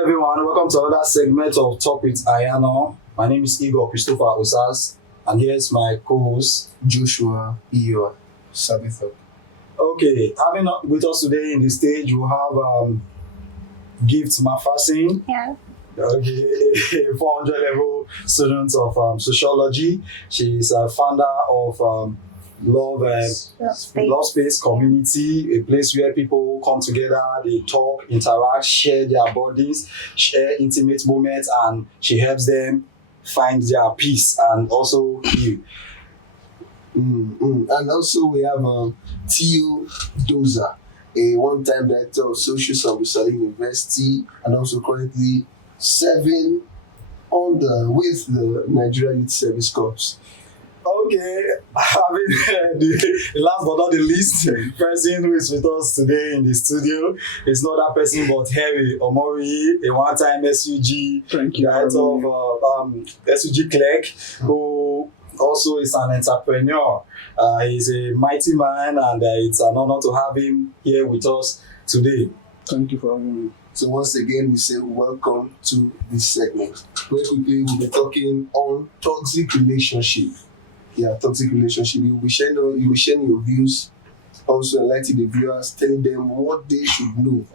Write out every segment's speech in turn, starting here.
everyone. Welcome to another segment of Talk with Ayanor. My name is Igor Christopher Osas, and here's my co-host Joshua Iyo Sabitha. Okay, having with us today in the stage, we have Gift Mafasin. Yeah. Okay, a 400 level student of sociology. She is a founder of Love Space Community, a place where people come together, they talk, interact, share their bodies, share intimate moments, and she helps them find their peace and also heal. And also we have Tio Doza, a one-time director of social service at University, and also currently serving with the Nigeria Youth Service Corps. Okay, the last but not the least person who is with us today in the studio is not that person but Harry Omori, a one-time SUG director of SUG clerk, who also is an entrepreneur. He's a mighty man, and it's an honor to have him here with us today. Thank you for having me. So once again, we say welcome to this segment. Very quickly, we'll be talking on toxic relationship. Yeah, toxic relationship. You will be sharing your views, also enlightening the viewers, telling them what they should know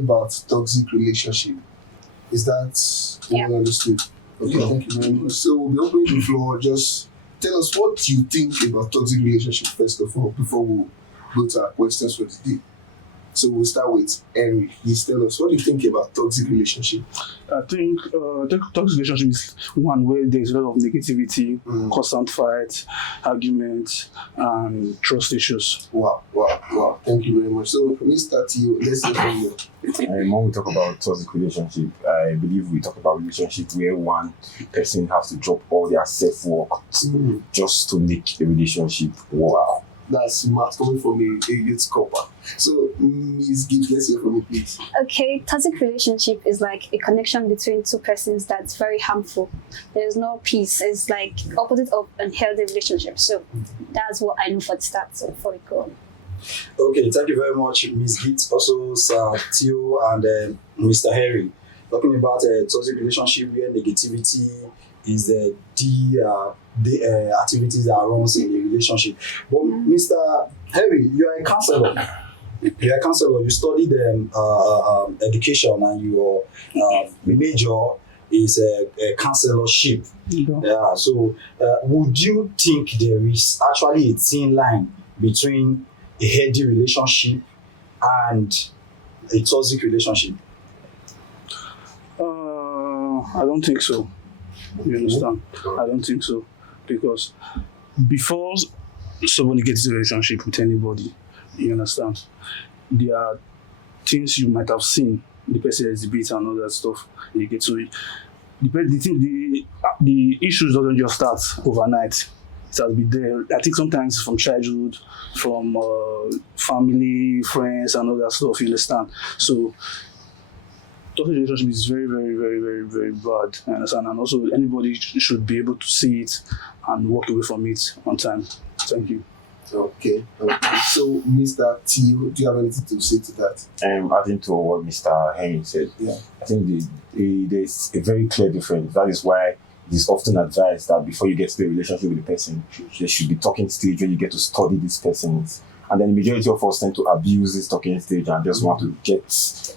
about toxic relationship. Is that well understood? Okay, thank you very much. So we'll be opening the floor. Just tell us what you think about toxic relationship first of all, before we go to our questions for today. So we'll start with Henry. Please tell us, what do you think about toxic relationship? I think toxic relationship is one where there's a lot of negativity, constant fights, arguments, and trust issues. Wow. Thank you very much. So Mr. Tio, let's hear from you. When we talk about toxic relationship, I believe we talk about relationship where one person has to drop all their self-work just to make a relationship work. That's smart coming from a youth copper. So, Ms. Gibbs, let's hear from you, please. Okay, toxic relationship is like a connection between two persons that's very harmful. There's no peace. It's like opposite of unhealthy relationship. So that's what I know for the start. So before we go on. Okay, thank you very much, Ms. Gitt, also Sir Tio and Mr. Harry. Talking about a toxic relationship where negativity is the activities that runs in the relationship. But Mr. Harry, you are a counselor. You're a counselor. You studied education, and your major is a counselorship. Yeah. So, would you think there is actually a thin line between a healthy relationship and a toxic relationship? I don't think so. You understand? I don't think so. Because before somebody gets into a relationship with anybody, you understand, there are things you might have seen the person exhibit and all that stuff. You get to it. The issues doesn't just start overnight. It has been there. I think sometimes from childhood, from family, friends, and all that stuff. You understand? So toxic relationship is very, very, very, very, very bad. You understand? And also anybody should be able to see it and walk away from it on time. Thank you. Okay. So, Mr. Tio, do you have anything to say to that? Adding to what Mr. Henry said, Yeah. I think there's a very clear difference. That is why it is often advised that before you get to a relationship with a person, there should be talking stage where you get to study this person. And then the majority of us tend to abuse this talking stage and just want to get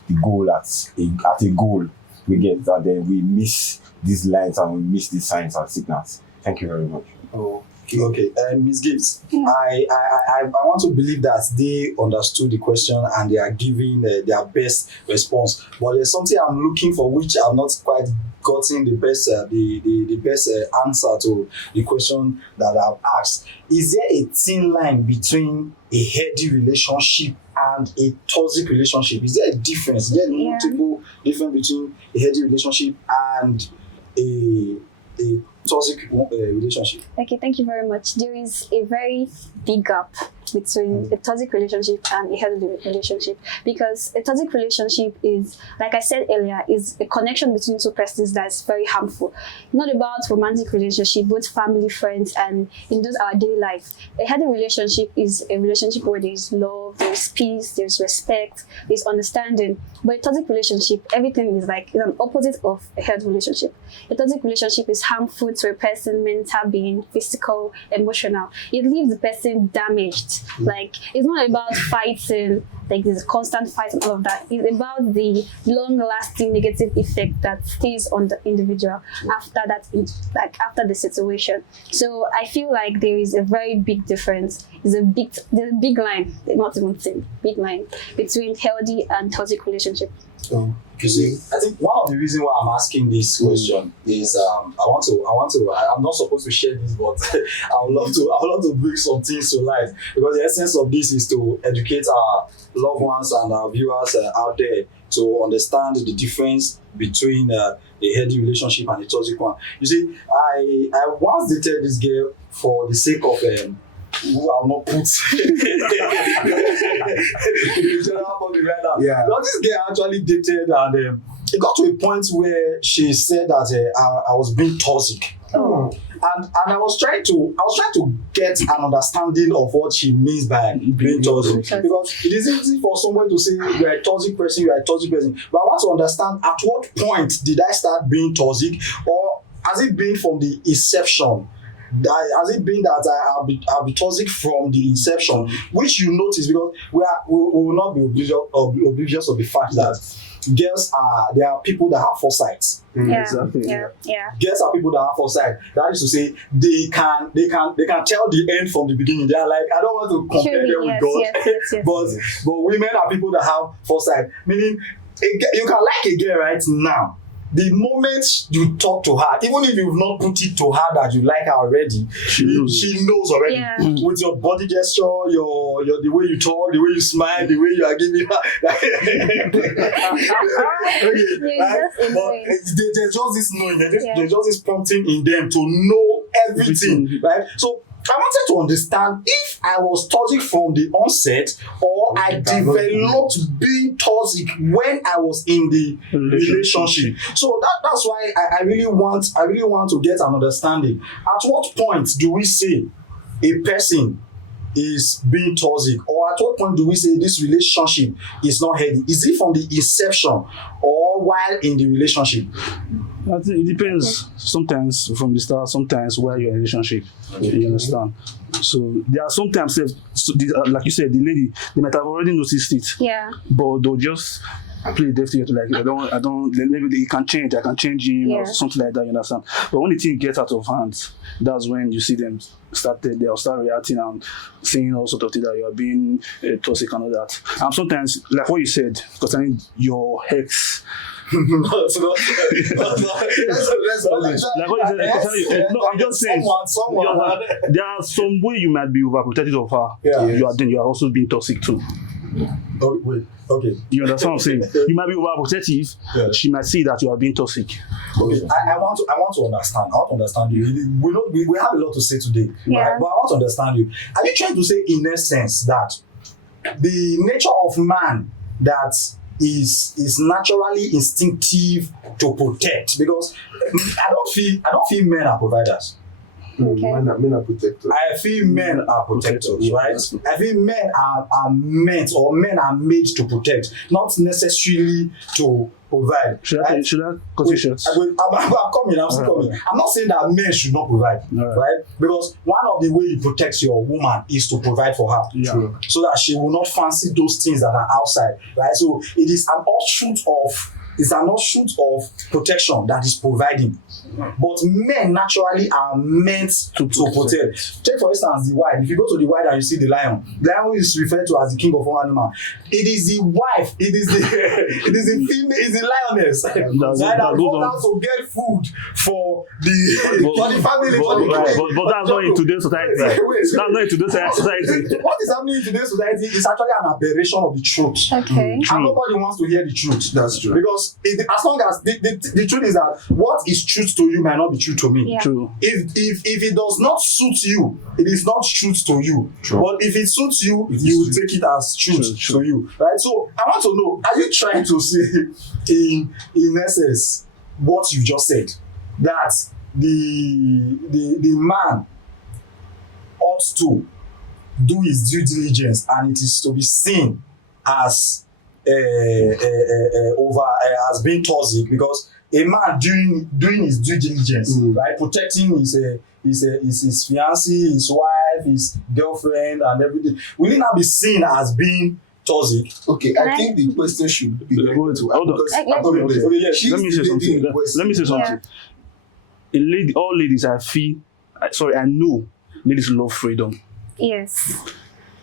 the goal at a goal. We get that, then we miss these lines and we miss these signs and signals. Thank you very much. Okay, Ms. Gibbs, I want to believe that they understood the question and they are giving their best response. But there's something I'm looking for which I've not quite gotten the best answer to the question that I've asked. Is there a thin line between a healthy relationship and a toxic relationship? Is there a difference? Is there a notable difference between a healthy relationship and a toxic relationship? Okay, thank you very much. There is a very big gap between a toxic relationship and a healthy relationship, because a toxic relationship is, like I said earlier, is a connection between two persons that's very harmful. Not about romantic relationship, both family, friends, and in those our daily life. A healthy relationship is a relationship where there is love, there is peace, there is respect, there is understanding. But a toxic relationship, everything is like an opposite of a healthy relationship. A toxic relationship is harmful to a person, mental being, physical, emotional. It leaves the person damaged. Like, it's not about fighting, like this constant fight and all of that. It's about the long-lasting negative effect that stays on the individual after that, like after the situation. So I feel like there is a very big difference. There's a big line, not even thin, big line between healthy and toxic relationship. You see, I think one of the reasons why I'm asking this question is I'm not supposed to share this, but I would love to bring some things to light, because the essence of this is to educate our loved ones and our viewers out there to understand the difference between a healthy relationship and a toxic one. You see, I once dated this girl for the sake of who I'll not put the general public right now. Yeah. Now this girl actually dated, and it got to a point where she said that I was being toxic. Oh. And I was trying to get an understanding of what she means by being toxic, because it is easy for someone to say you're a toxic person, but I want to understand, at what point did I start being toxic, or has it been from the inception? Has it been that I'll be toxic from the inception, which you notice, because we will not be oblivious of the fact that there are people that have foresight. Yeah, Exactly. yeah. Girls are people that have foresight. That is to say, they can tell the end from the beginning. They are like, I don't want to compare them with God, Yes. but women are people that have foresight. Meaning, you can like a girl right now. The moment you talk to her, even if you've not put it to her that you like her already, she knows already. Yeah. With your body gesture, your the way you talk, the way you smile, the way you are giving her. There's just this knowing, there's just this prompting in them to know everything, right? So I wanted to understand if I was toxic from the onset, or I developed being toxic when I was in the relationship. So that's why I really want to get an understanding. At what point do we say a person is being toxic, or at what point do we say this relationship is not healthy? Is it from the inception or while in the relationship? I think it depends. Sometimes from the start, sometimes while you're in a relationship. You understand? So there are sometimes, like you said, the lady, they might have already noticed it. Yeah. But they'll just play deaf to you, like I don't. Maybe he can change. I can change him or something like that. You understand? But when the thing gets out of hand, that's when you see them they'll start reacting and saying all sorts of things that you are being toxic and all that. And sometimes, like what you said, concerning your ex. That's I'm just saying. Someone. There are some way you might be overprotective of her. Yeah. You are also being toxic too. Oh, wait. Okay. You understand what I'm saying? You might be overprotective. Yeah. She might see that you are being toxic. Okay. I want to understand. I want to understand you. We have a lot to say today, right? But I want to understand you. Are you trying to say, in essence, that the nature of man that is naturally instinctive to protect? Because I don't feel men are providers. Okay. Men are protectors. I feel men are protectors, right? I feel men are meant, or men are made to protect, not necessarily to provide. Should I cut you short? I'm still coming. I'm not saying that men should not provide, right? Because one of the ways you protect your woman is to provide for her, so that she will not fancy those things that are outside, right? So it is an offshoot of protection that is providing. But men naturally are meant to protect. Take for instance the wild. If you go to the wild and you see the lion is referred to as the king of all animals. It is the wife, it is the female, it is the lioness that goes out to get food for the family. But that's not in today's society. That's not in today's society. What is happening in today's society is actually an aberration of the truth. Okay. And nobody wants to hear the truth. That's true. Because because as long as the truth is that what is truth to you might not be true to me. Yeah. True. If it does not suit you, it is not truth to you. True. But if it suits you, It is you will true. take it as truth True. to you. Right? So I want to know, are you trying to say in essence what you just said? That the man ought to do his due diligence and it is to be seen as as being toxic, because a man doing his due diligence, right, protecting his fiancée, his wife, his girlfriend, and everything, will it now be seen as being toxic? Okay, I think the question should be Wait, directed to her hold on. because Like, let's- Okay, yes. she's Let me say the lady something. in question. Let me say something. A lady, all ladies, I know ladies love freedom. Yes.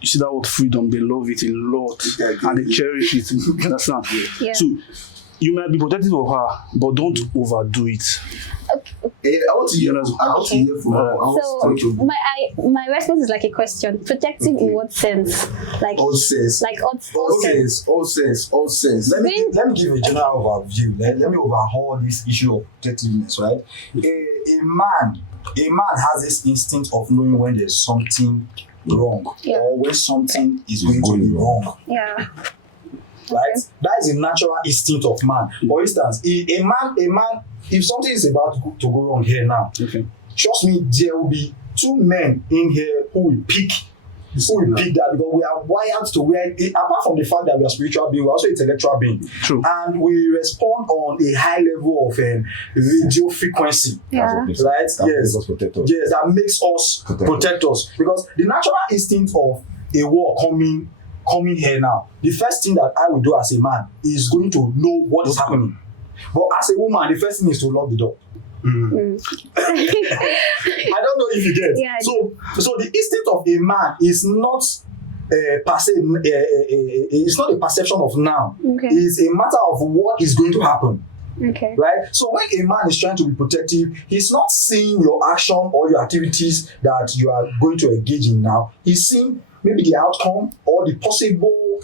You see that word freedom, they love it a lot Yeah, and they cherish it. You understand? Yeah. So you might be protective of her, but don't overdo it. I want to hear from her. I So want to my response is like a question. Protective in what sense? Like all sense. like all sense. All sense. Let me give a general overview. Let me overhaul this issue of protectiveness, right? A man has this instinct of knowing when there's something wrong, Yeah. or when something is going to be wrong. Yeah. Right? That is a natural instinct of man. For instance, a man, if something is about to go wrong here now, Okay. trust me, there will be two men in here who will pick that, because we are wired to where, apart from the fact that we are spiritual beings, we're also intellectual beings. True. And we respond on a high level of radio frequency. Yeah. Right? That Yes. makes us protect us. Yes, that makes us protect us. Because the natural instinct of a war coming here now, the first thing that I will do as a man is going to know what is happening. But as a woman, the first thing is to lock the door. I don't know if you get. Yeah, I so the instinct of a man is not it's not a perception of now. Okay. It's a matter of what is going to happen. Okay. Right? So when a man is trying to be protective, he's not seeing your action or your activities that you are going to engage in now. He's seeing maybe the outcome or the possible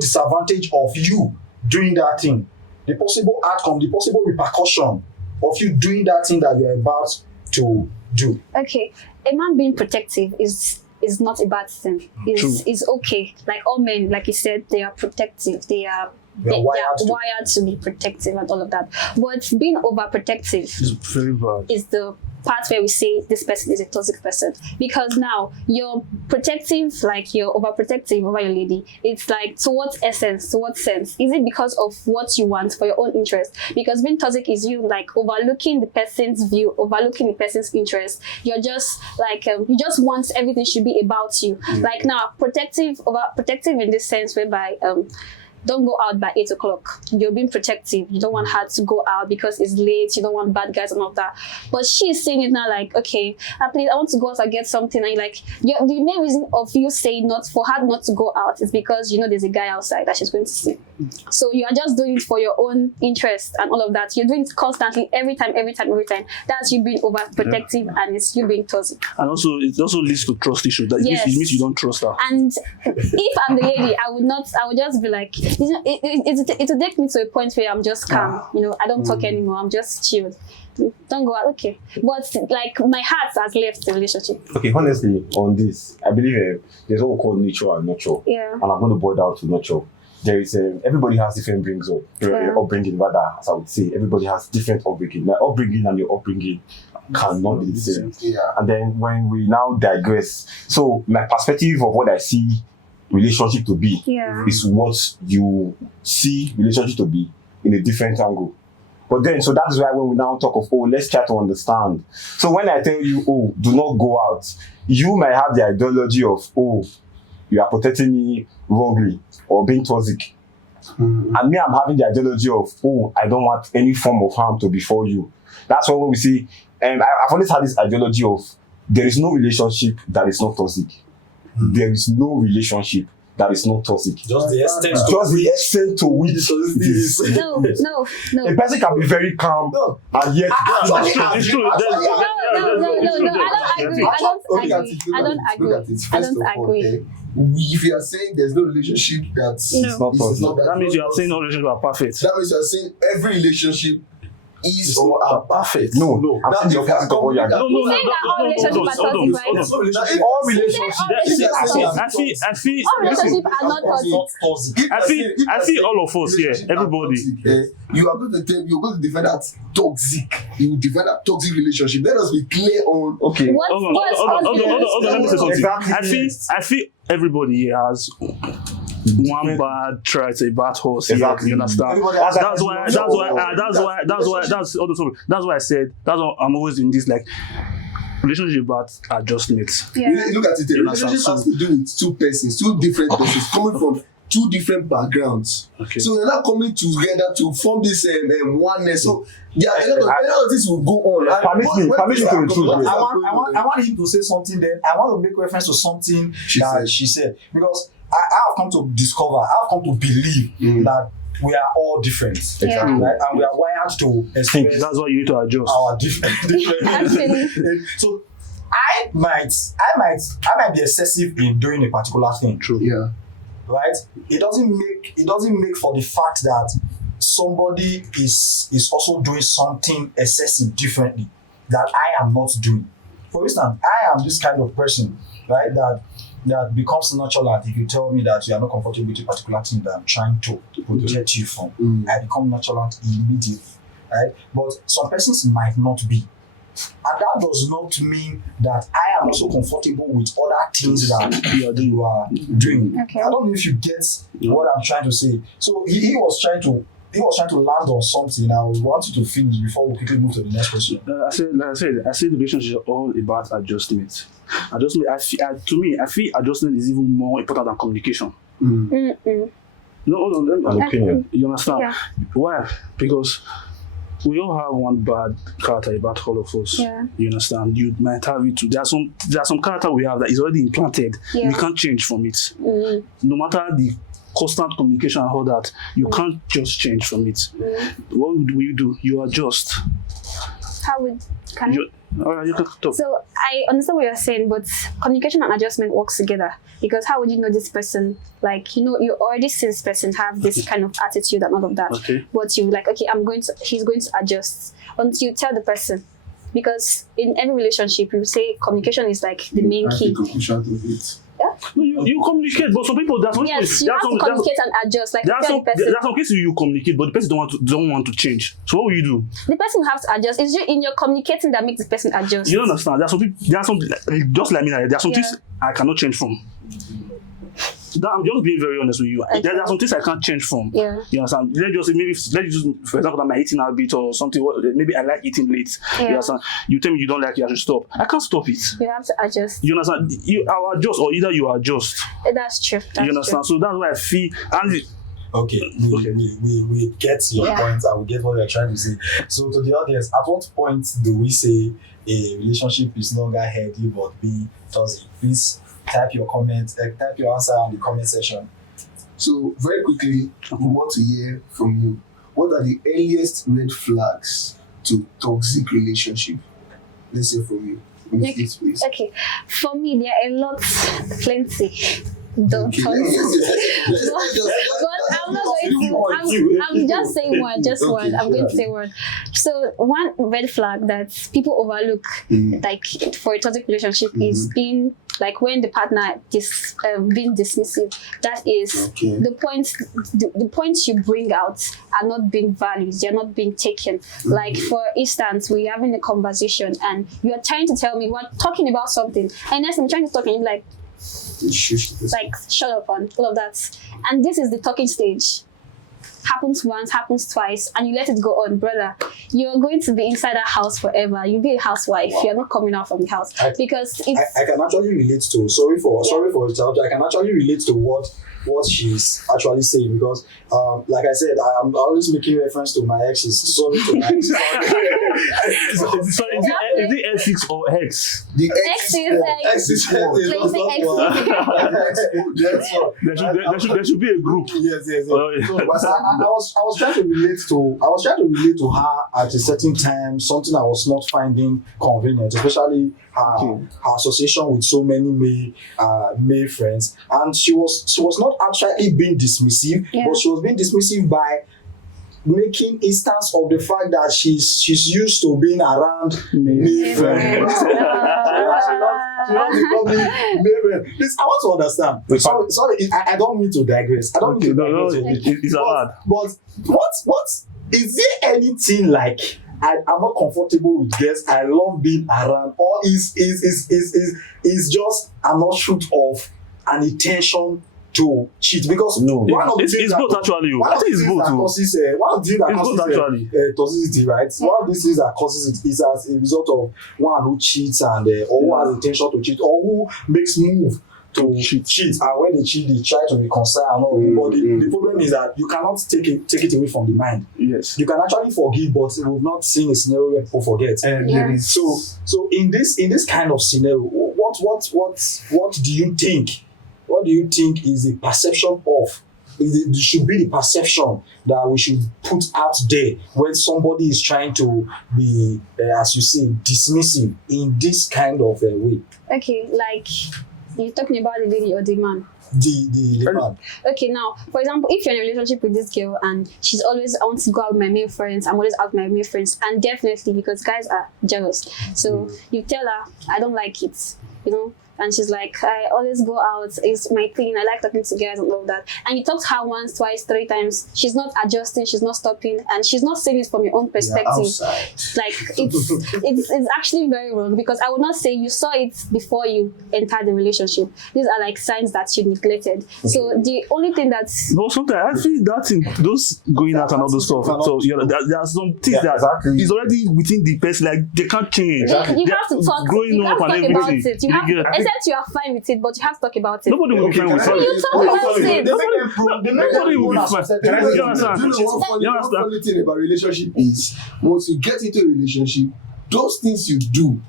disadvantage of you doing that thing, the possible outcome, the possible repercussion of you doing that thing that you're about to do. Okay. A man being protective is not a bad thing. Is okay. Like all men, like you said, they are protective. They are wired to be protective and all of that. But being overprotective It's very bad. is the part where we say this person is a toxic person, because now you're protective, like you're overprotective over your lady. It's like, to what essence, to what sense? Is it because of what you want for your own interest? Because being toxic is you like overlooking the person's view, overlooking the person's interest. You're just like you just want everything should be about you. Like now, overprotective in this sense whereby don't go out by 8 o'clock. You're being protective. You don't want her to go out because it's late. You don't want bad guys and all that. But she's saying it now like, okay, please, I want to go out and get something. And like, the main reason of you saying for her not to go out is because you know there's a guy outside that she's going to see. So you are just doing it for your own interest and all of that. You're doing it constantly, every time. That's you being overprotective and it's you being toxic. And also, it also leads to trust issues. That Yes. it means you don't trust her. And if I'm the lady, I would just be like, you know, it will take me to a point where I'm just calm. You know, I don't talk anymore. I'm just chilled. Don't go out, okay. But like my heart has left the relationship. Okay, honestly, on this, I believe there's what we call nature and nurture. Yeah. And I'm going to boil down to nurture. There is everybody has different upbringing, rather, as I would say. Everybody has different upbringing. My upbringing and your upbringing cannot be the same. Yeah. And then when we now digress, so my perspective of what I see relationship to be Yeah. is what you see relationship to be in a different angle. But then, so that's why when we now talk of, let's try to understand. So when I tell you, do not go out, you might have the ideology of, you are protecting me wrongly or being toxic. And me, I'm having the ideology of, I don't want any form of harm to befall you. That's why when we see, I've always had this ideology of, there is no relationship that is not toxic. There is no relationship that is not toxic. Just the extent. Just the extent to which it is. No. A person can be very calm and yet It's true. No. I don't agree. If you are saying there's no relationship that's No. It's not That means you are saying all relationships are perfect. That means you are saying every relationship is or are perfect. No, I'm Now, saying the if you are opposite of what you are coming- doing. Saying that all relationships are toxic, right? All relationships. I feel All relationships are not toxic. I feel all of us here, everybody. You are going to defend that toxic. You defend that toxic relationship. Let us be clear on. Okay. Hold on, let me say something. Exactly. I feel everybody here has one bad trait, a bad horse. Exactly. You understand? That's why I said that's why I'm always in this like relationship bad adjustments. Yeah. Look at it. A relationship has to do with two persons, two different persons coming from two different backgrounds. Okay. So they're not coming together to form this oneness. So yeah, a lot of this will go on. Permit me to intrude. I want him to say something. Then I want to make reference to something she said because I have come to discover, I have come to believe that we are all different, Yeah. right? And we are wired to express That's why you need to adjust. our different. Actually. So I might be excessive in doing a particular thing. True. Yeah. Right? It doesn't make for the fact that somebody is also doing something excessive differently that I am not doing. For instance, I am this kind of person, right? That becomes nonchalant if you tell me that you are not comfortable with a particular thing that I'm trying to protect you from. I become nonchalant immediately, right? But some persons might not be. And that does not mean that I am also comfortable with other things that you are doing. Okay. I don't know if you get what I'm trying to say. So he was trying to land on something. I want you to finish before we quickly move to the next question. I said the relationship is all about adjustment. I feel adjustment is even more important than communication. Mm-mm. No, hold on. An opinion. You understand? Yeah. Why? Because we all have one bad character about all of us. Yeah. You understand? You might have it too. There are some character we have that is already implanted. Yeah. We can't change from it. Mm. No matter the constant communication and all that, you can't just change from it. What will you do? You adjust. How would can All right, you can talk. So I understand what you're saying, but communication and adjustment works together because how would you know this person? Like, you already see this person have this kind of attitude and all of that. Okay. But you like, okay, he's going to adjust until you tell the person. Because in every relationship, you say communication is like the main key. You communicate, but some people Yes, you have to communicate and adjust. Like there are tell the person. some cases you communicate, but the person don't want to change. So what will you do? The person have to adjust. It's you in your communicating that makes the person adjust. You don't understand. There are some just like me. There are some things I cannot change from. I'm just being very honest with you. Okay. There are some things I can't change from. Yeah. You understand? Let's just for example, that my eating habit or something. Maybe I like eating late. Yeah. You understand? You tell me you don't like it, I should stop. I can't stop it. You have to adjust. You understand? I'll adjust, or either you adjust. That's true. That's You understand? True. So that's why I feel. And Okay, we get your point and we get what you're trying to say. So to the audience, at what point do we say a relationship is no longer healthy but be toxic? Please type your answer on the comment section. So very quickly, we want to hear from you. What are the earliest red flags to toxic relationship? Let's hear from you. Please. Okay, for me, there are a lot, plenty. Don't Okay, but I'm not going to. I'm just saying one, one. I'm going to say one. So one red flag that people overlook, like for a toxic relationship, is being like when the partner is being dismissive. That is the points. The points you bring out are not being valued. They're not being taken. Like for instance, we're having a conversation and you are trying to tell me we're talking about something, and next I'm trying to talk and you're like shut up and all of that. And this is the talking stage. Happens once, happens twice, and you let it go on, brother. You're going to be inside that house forever. You'll be a housewife. You're not coming out from the house because it's. I can actually relate to. Sorry for interrupting. I can actually relate to what she's actually saying because, like I said, I'm always making reference to my exes. Sorry to my exes. Is it S6 or X? The X is like X is placing X There should be a group. Yes. Oh, yeah. So, but I was trying to relate to her at a certain time, something I was not finding convenient, especially her association with so many male friends, and she was not actually being dismissive, but she was being dismissive by making instance of the fact that she's used to being around male friends. She not becoming male friends. Please, I want to understand. Sorry, I don't mean to digress. I don't mean to digress. It's allowed. But what is there anything like? I'm not comfortable with guests. I love being around, or is just an offshoot of an intention to cheat? Because one of the things it's both actually. I think it's both too. One of the things that causes toxicity, right? One of these things that causes it is as a result of one who cheats and or who has intention to cheat, or who makes move to cheat, and when they cheat, they try to reconcile and all. But the problem is that you cannot take it away from the mind. Yes, you can actually forgive, but we've not seen a scenario where people forget. So in this kind of scenario, what do you think? What do you think is the perception of? It should be the perception that we should put out there when somebody is trying to be, as you say, dismissive in this kind of way. Okay, like you're talking about the lady or the man? The man. Okay, now, for example, if you're in a relationship with this girl and she's always, I want to go out with my male friends, I'm always out with my male friends, and definitely because guys are jealous. So you tell her, I don't like it, and she's like, I always go out, it's my thing, I like talking to guys and all of that. And you talk to her once, twice, 3 times, she's not adjusting, she's not stopping, and she's not saying it from your own perspective. Like, it's actually very wrong, because I would not say you saw it before you entered the relationship. These are like signs that you neglected. So the only thing that's... No, sometimes I feel that in those going out and all those stuff, so there are some things that is already within the person, like they can't change. You have to talk, growing up and everything. About it. You are fine with it, but you have to talk about it. Nobody will be fine with it. You talk about it. Nobody will be fine. You understand? One funny thing about relationship is once you get into a relationship, those things you do,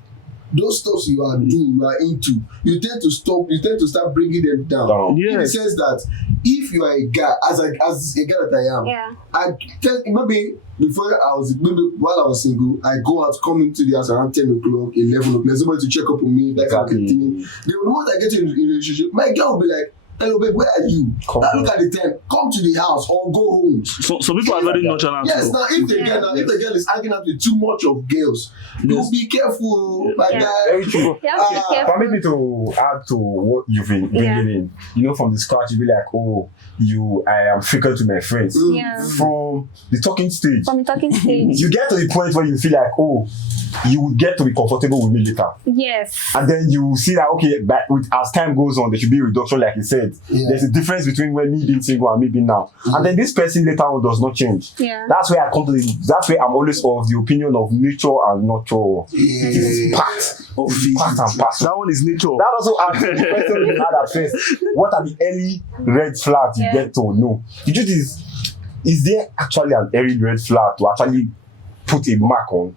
those stuff you are doing, you are into, you tend to start bringing them down. Yes. In the sense that if you are a guy, as a guy that I am, I tell maybe while I was single, I go out, come into the house around 10 o'clock, 11 o'clock, there's somebody to check up on me, that kind of thing. The moment I get into a relationship, my girl will be like, hello babe, where are you? Look at the time, come to the house or go home. So people are very nonchalant. Yes, now if the girl is hanging out with too much of girls, you be careful, my guy. Very true. Careful. Permit me to add to what you've been bringing in. From the scratch, you'll be like, I am frequent to my friends. From the talking stage, you get to the point where you feel like, you will get to be comfortable with me later. Yes. And then you see that, but as time goes on, there should be a reduction, like you said. There's a difference between when me being single and me being now. And then this person later on does not change. That's where that's where I'm always of the opinion of nature and nurture. It is part and parcel. That one is nature. That also answers the question you had at first. What are the early red flags you get to know? The truth is there actually an early red flag to actually put a mark on?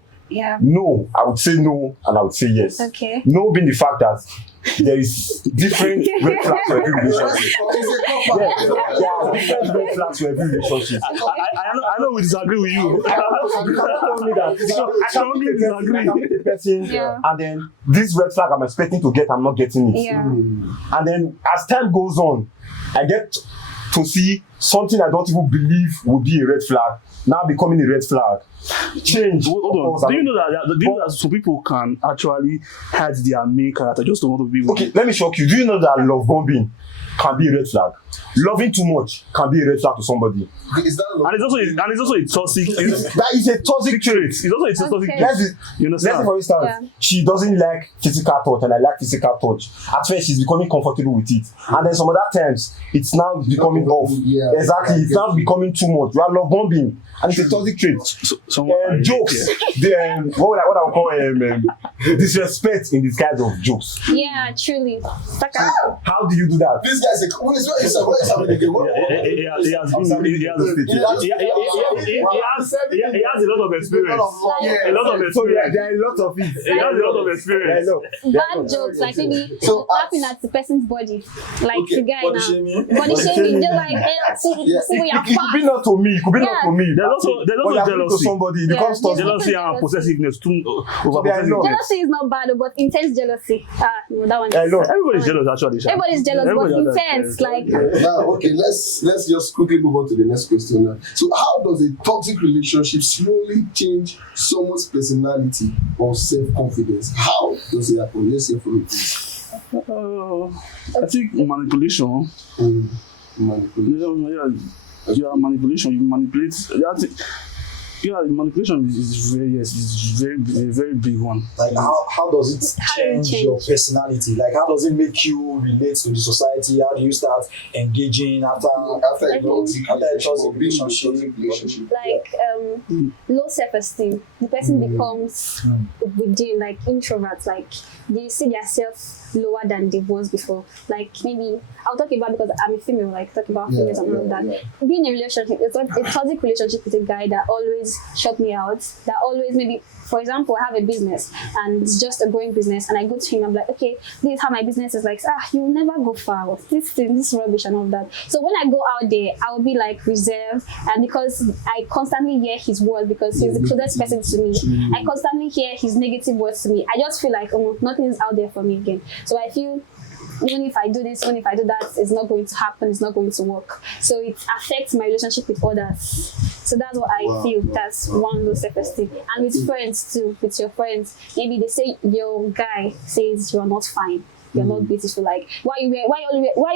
No, I would say no, and I would say yes. Okay. No being the fact that there is different red flags for every relationship. There are different red flags for every relationship. I know we disagree with you. You cannot tell me that. I strongly disagree. The person, and then this red flag I'm expecting to get, I'm not getting it. And then as time goes on, I get to see something I don't even believe would be a red flag now becoming a red flag. Change. Hold on. Do you know that some people can actually hide their main character just to want to be with? Okay, let me shock you. Do you know that love bombing can be a red flag? Loving too much can be a red flag to somebody. Is that and it's also a toxic. That is a toxic trait. It's also a toxic trait. Let's say for instance, she doesn't like physical touch and I like physical touch. At first, she's becoming comfortable with it, and then some other times it's now becoming off. Exactly, it's now becoming too much. You are love bombing, and it's a toxic trait. Jokes. What I would call disrespect in disguise of jokes. Yeah, truly. How do you do that? This guy is a when is happening again? He has a lot of experience. A lot of So experience. there are a lot of it. He has a lot of experience. Bad jokes, like maybe laughing at the person's body, like Okay, the guy body now. shaming. Body shaming, just like, see where you're It could be fat. not to me. It could be not to me. There's also But you're to jealousy. somebody. It becomes Yeah. toxic. Jealousy and possessiveness, too over There are no- possessiveness. Jealousy is not bad, but intense jealousy. No, that one. I know. Everybody's jealous actually. Sha. Everybody's jealous, but Everybody has intense. Like, Now, okay, let's just quickly move on to the next question now. So, how does a toxic relationship slowly change someone's personality or self-confidence? How does it happen? Let's hear from you, please. I think manipulation. Manipulation. Manipulation. You manipulate. Manipulation is a very big one. Like how does it How do you change your personality? Like how does it make you relate to the society? How do you start engaging after After a toxic relationship? like low self-esteem. The person becomes within, like introverts, like they see themselves lower than they was before. Like maybe I'll talk about, because I'm a female, like talk about females and all of that. Being in a relationship, it's like a toxic relationship with a guy that always shut me out, that always maybe, for example, I have a business and it's just a growing business, and I go to him, I'm like, okay, this is how my business is, like, you'll never go far. This rubbish and all that. So when I go out there, I'll be like reserved, and because I constantly hear his words, because he's the closest person to me, I constantly hear his negative words to me. I just feel like nothing is out there for me again. So I feel even if I do this, even if I do that, it's not going to happen, it's not going to work. So it affects my relationship with others. So that's what I feel. That's one low self-esteem. And with friends too, with your friends, maybe they say your guy says you're not fine, you're not beautiful. Like, why you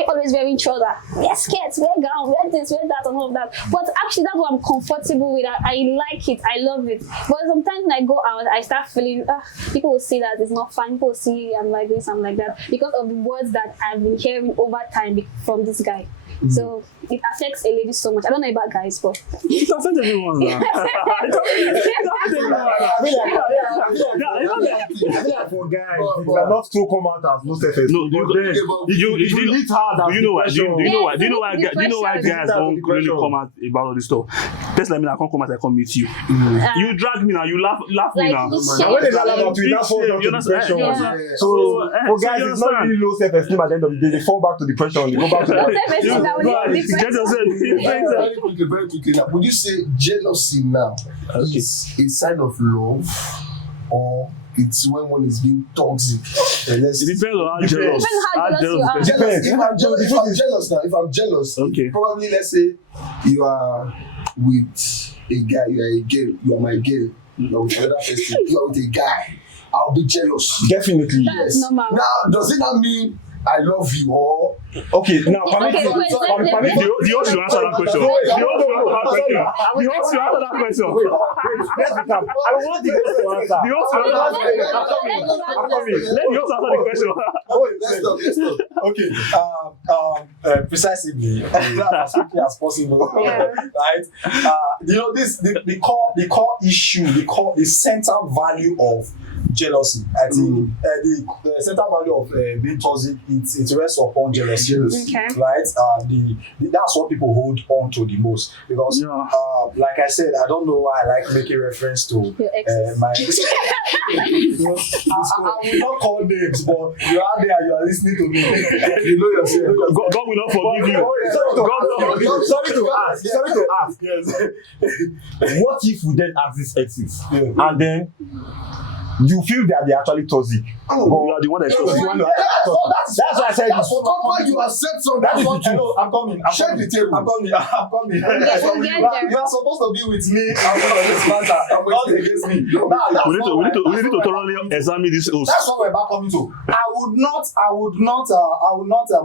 always wearing trouser? Wear skirts, wear gown, wear this, wear that, and all of that. But actually, that's what I'm comfortable with. I like it, I love it. But sometimes when I go out, I start feeling people will say that it's not fine. People will see I'm like this, I'm like that, because of the words that I've been hearing over time from this guy. So it affects a lady so much. I don't know about guys, but It affects everyone. I feel like for guys, it might not still come out as low self-esteem. No, but then you hit hard. do you know why? Do you know why Depression. guys don't really come out about all this stuff? Person like me, I can't come out, I come meet you. You drag me now, you laugh me like now. this And when they shit. laugh about you, that falls down to You understand? depression. Yeah. So for guys, you it's not understand? really low self-esteem at the end of the day. They fall back to depression. They go back to Low that. self-esteem, that would be Get different. yourself. Very quickly now. Would you say jealousy now is a sign of love, or it's when one is being toxic? It depends on how jealous. Depends how jealous you are. Jealous. If I'm jealous, Okay. probably let's say you are with a guy, you are a girl, you are my girl, you are with another person, you are with a guy. I'll be jealous. Definitely. That's normal. Now, does it not mean I love you, or Okay, now permit Okay, me. wait, Permit me. The host should answer that question. The host should answer that question. Wait, let's recap. I want the guest to answer. The host should answer. I'm coming. Let the host answer the question. let's stop. Precisely as quickly as possible. Yeah. Right? The core issue, the central value of jealousy. I think the central value of being toxic, it rests upon jealousy. Okay. Right? That's what people hold on to the most, because like I said, I don't know why I like making reference to Your ex. my I will not call names, but you are there, you are listening to me. You know yourself. God will not forgive you. Sorry to ask. Yes. What if we then ask these exes and then you feel that they're actually toxic? You are the one that is toxic. That's why I said That's what comfort you have said something. That is the truth. Hello, I'm coming. Check the table. I'm coming. We'll get there. You are supposed to be with me on this matter, not against me. We need to thoroughly examine this host. That's what we're back coming to. I would not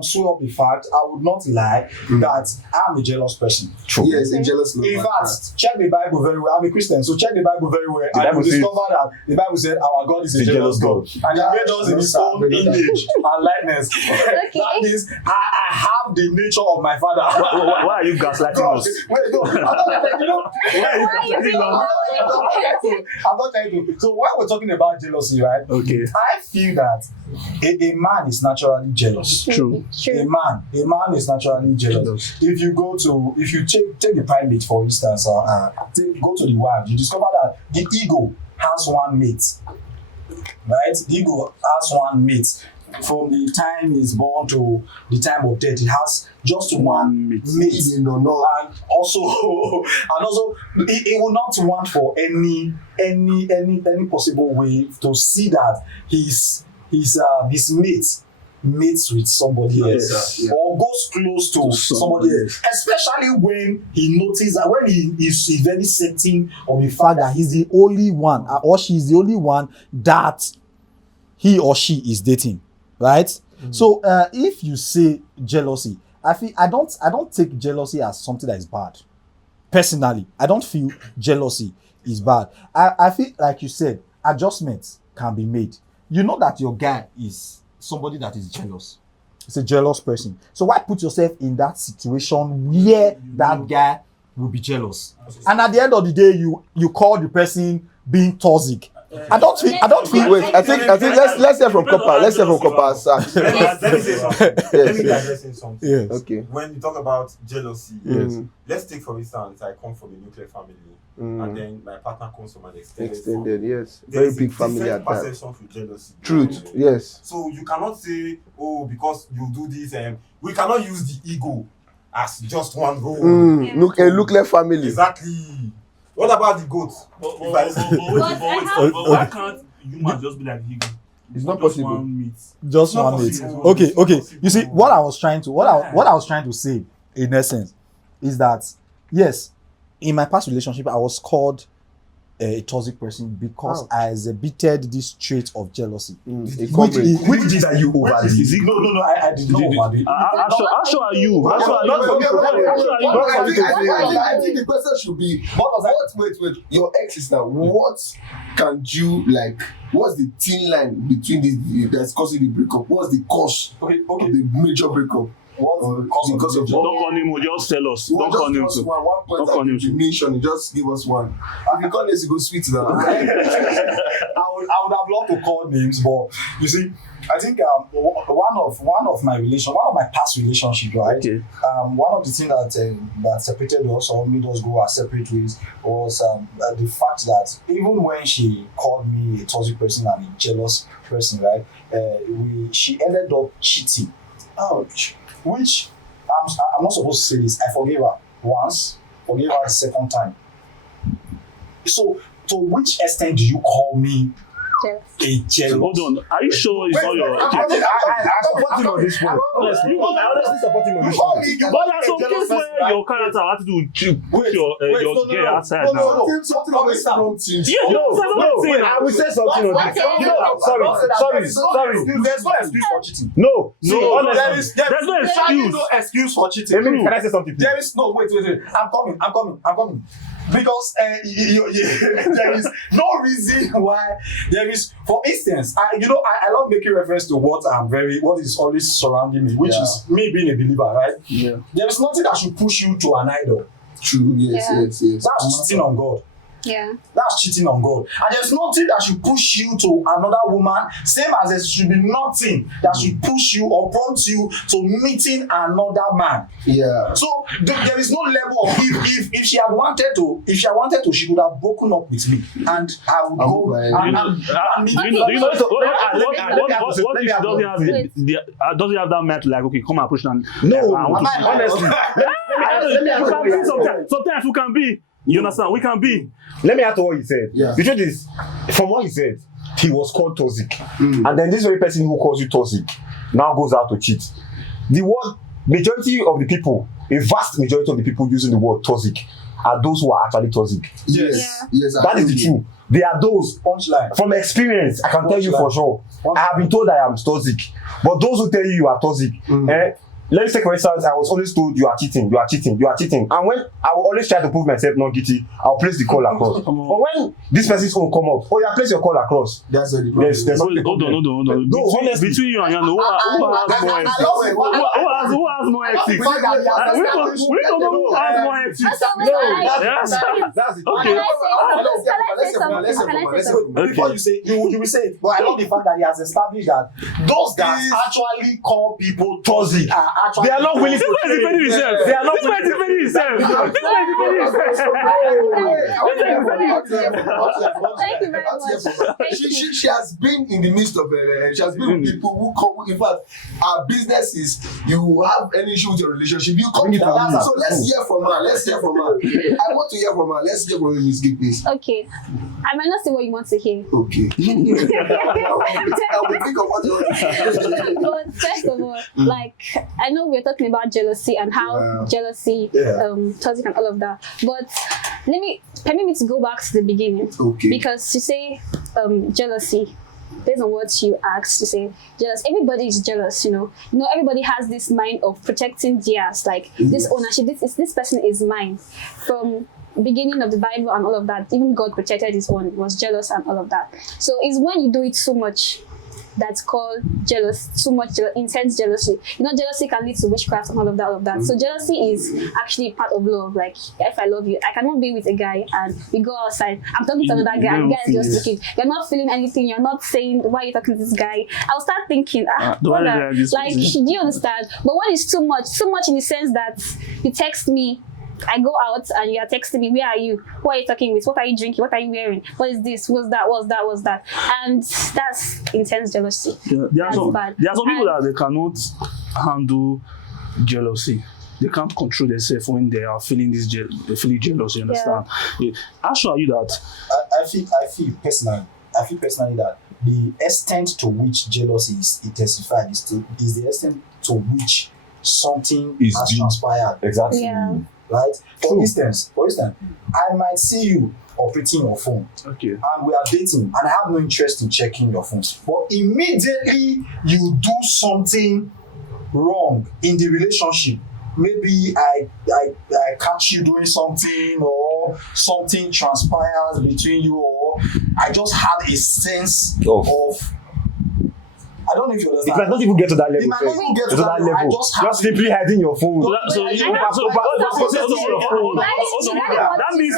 show up the fact. I would not lie that I'm a jealous person. True. Yes, a jealous In lover. fact, check the Bible very well. I'm a Christian, so check the Bible very well. The And Bible you says- discover that the Bible said, our God is a jealous God. And he made us in his own image and likeness. That means I have the nature of my father. Why are you gaslighting us? Wait, no. I'm not trying to. So when we're talking about jealousy, right? Okay. I feel that a man is naturally jealous. True. A man is naturally jealous. If you take the primate for instance, go to the wild, you discover that the ego has one mate, right? The ego has one mate. From the time he's born to the time of death, it has just one mate. And also it will not want for any possible way to see that his mate mates with somebody else or goes close to somebody else, especially when he notices that when he is very certain of the fact that he's the only one or she's the only one that he or she is dating, right? So if you say jealousy, I don't take jealousy as something that is bad. Personally, I don't feel jealousy is bad. I feel like you said adjustments can be made. You know that your guy is somebody that is jealous. It's a jealous person. So why put yourself in that situation where that guy will be jealous? And at the end of the day, you call the person being toxic. I don't feel. Wait, I think let's hear from Copper. Let's hear from Copper. Let me say something. Let me address something. Yes. Okay. When you talk about jealousy, let's take for instance, I come from a nuclear family, and then my partner comes from an extended yes. There Very is big a family different at that. perception for jealousy. Truth, yes. So you cannot say, oh, because you do this, and we cannot use the ego as just one role. Nuclear family. Exactly. What about the goat? But why can't humans just be like ego? It's not possible. One meat. Just not one minute. possible. Okay. You see, what I was trying to say, in essence, is that yes, in my past relationship, I was called a toxic person because I exhibited this trait of jealousy. Which is that you overdid? No, I did not overdo it. How sure are you? I think the question should be wait. Your ex is now. What can you like? What's the thin line between this that's causing the breakup? What's the cause of the major breakup? Because of Don't call him. Just tell us. Don't call him. One point of definition. Just give us one. If you call this, you go sweet now. I would have loved to call names, but you see, I think one of my past relationship, right? Okay. One of the things that separated us or made us go our separate ways was the fact that even when she called me a toxic person and a jealous person, right? She ended up cheating. Ouch. Which I'm not supposed to say this. I forgave her once, forgave her the second time. So to which extent do you call me a jealous? Hold on. Are you sure it's not your? I support him on this point. Honestly, I honestly support him on this point. But there's some cases where your character has to do put your girl outside now. Something always prompts you. I will say something on this. Sorry. There's no excuse for cheating. No, There's no excuse. No excuse for cheating. Can I say something? There is no wait. I'm coming. Because there is no reason why there is. For instance, I love making reference to what is always surrounding me, which is me being a believer, right? Yeah. There is nothing that should push you to an idol. True. Yes. That's cheating on God. Yeah. That's cheating on God. And there's nothing that should push you to another woman, same as there should be nothing that should push you or prompt you to meeting another man. Yeah. So there is no level of if she had wanted to, she would have broken up with me, and I would go. What if she doesn't have that man like, okay, come and push and Honestly, sometimes we can be. You understand? We can be. let me add to what he said. Yeah. The truth is, from what he said, he was called toxic. And then this very person who calls you toxic now goes out to cheat. The word, majority of the people, a vast majority of the people using the word toxic are those who are actually toxic. Yes. That is the truth. They are those, punchline. from experience, I can tell you for sure. I have been told I am toxic. But those who tell you are toxic, let's take for instance, I was always told you are cheating. And when I will always try to prove myself not guilty, I'll place the call across. But when this person's own come up, oh yeah, place your call across. That's the There's Hold on. No, honestly. Between you and Yano, who has more ethics? We don't know who has more ethics. That's it. Okay. Before you say, you will say it. But I love the fact that he has established that those that actually call people toxic are actually. They are not willing to defend himself. They are not This man is defending himself. Thank you very much. She has been in the midst of she has been with people who come. In fact, our business is you have any issue with your relationship, you come to her. So let's hear from her. I want to hear from her. Let's hear from you, Miss Gig, please. Okay. I might not say what you want to hear. Okay. I will think of what you want to hear. But first of all, like I know we're talking about jealousy and how jealousy, toxic and all of that. But permit me to go back to the beginning. Okay. Because to say jealousy, based on what you asked, to say jealous. Everybody is jealous, you know. Everybody has this mind of protecting theirs, like this ownership. This person is mine. From beginning of the Bible and all of that, even God protected his own, was jealous and all of that. So it's when you do it so much that's called jealous, so much intense jealousy. Jealousy can lead to witchcraft and all of that. So jealousy is actually part of love. Like, if I love you, I cannot be with a guy and we go outside, I'm talking to another guy, and the guy is just looking. You're not feeling anything, you're not saying, why are you talking to this guy? I'll start thinking, brother, like, do you understand? But when it's too much in the sense that you text me, I go out and you are texting me, where are you? Who are you talking with? What are you drinking? What are you wearing? What is this? What's that? And that's intense jealousy. Yeah, there are some people that they cannot handle jealousy. They can't control themselves when they are feeling they feeling jealous, you understand? Yeah. How sure are you that? I feel personally that the extent to which jealousy is intensified is the extent to which something has transpired. Exactly. Yeah. Right? For instance, I might see you operating your phone. Okay. And we are dating and I have no interest in checking your phone. But immediately you do something wrong in the relationship. Maybe I catch you doing something, or something transpires between you, or I just had a sense of I don't know if you understand. It might not even get to that level. It might not even get to that level. Just simply hiding your phone. That means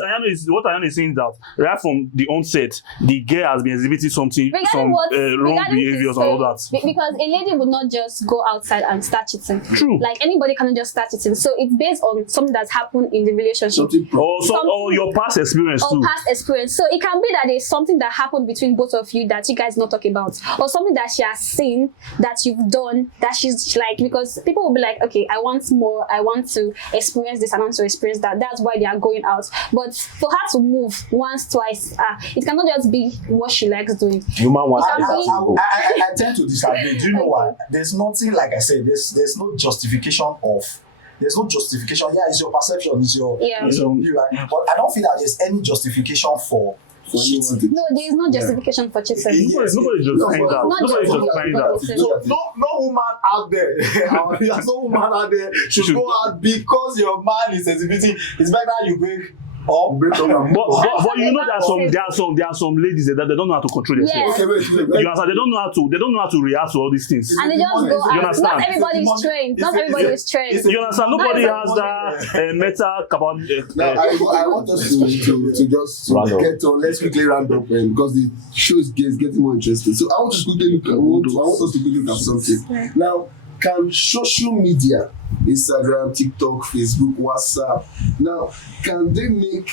Ayanor is saying that right from the onset, the girl has been exhibiting some wrong behaviors and all that. Because a lady would not just go outside and start cheating. True. Like anybody cannot just start cheating. So it's based on something that's happened in the relationship. Or your past experience too. Past experience. So it can be that there's something that happened between both of you that you guys not talking about. Or something that she has seen that you've done that she's like, because people will be like, okay, I want more, I want to experience this, I want to experience that. That's why they are going out. But for her to move once, twice, it cannot just be what she likes doing. Human wants I tend to disagree. Do you know why? There's nothing, like I said, there's no justification of. There's no justification. Yeah, it's your perception, it's your view. Right? But I don't feel that there's any justification for cheating. No, there is no justification for cheating. Nobody's justifying that. Nobody's justifying that. So no woman out there, there's no woman out there should go out because your man is exhibiting. It's better you break up. But you know there are some ladies that they don't know how to control themselves. Yes. You understand? They don't know how to react to all these things. And they just go out. You understand? Not everybody is trained. You understand? Nobody has that meta capability. I want us to just get on. Let's quickly round up because the show is getting more interesting. So I want us to quickly look at something. Now, can social media, Instagram, TikTok, Facebook, WhatsApp, now can they make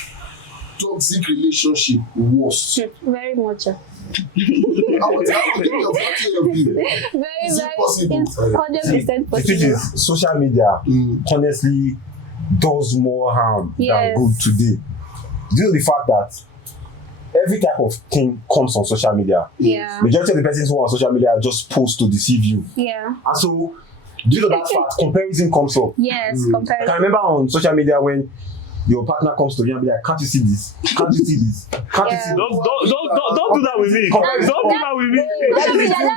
toxic relationship worse? Very much. I want to give your view. Is it possible? 100% The truth is, social media honestly does more harm than good today. Due to the fact that every type of thing comes on social media. Yeah. Majority of the persons who are on social media just post to deceive you. Yeah. And so, due to that fact, comparison comes up. Yes, comparison. I can remember on social media when your partner comes to you and be like, can't you see this? Can't you see this? Can't you see Don't this? do that with me. Don't do that with me.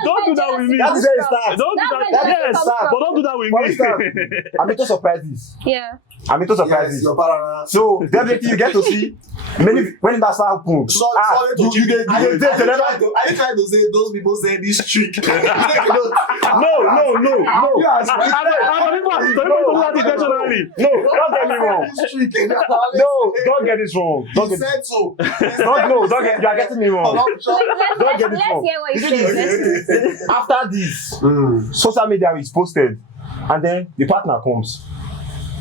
Don't do that with me. That is where it starts. Don't do that. That is Yes, sad. but don't do that with For me. instance, I'm into surprises. Yeah. I'm into surprises. Your partner. So definitely you get to see many when that start happen. Sorry to you get Are you never. trying to say those people say this trick? No. I'm not intentionally. No, don't get me wrong. No, don't get this wrong. Don't get said so. don't get. You are getting me wrong. Don't get this wrong. Let's hear what you say. After this, social media is posted, and then the partner comes.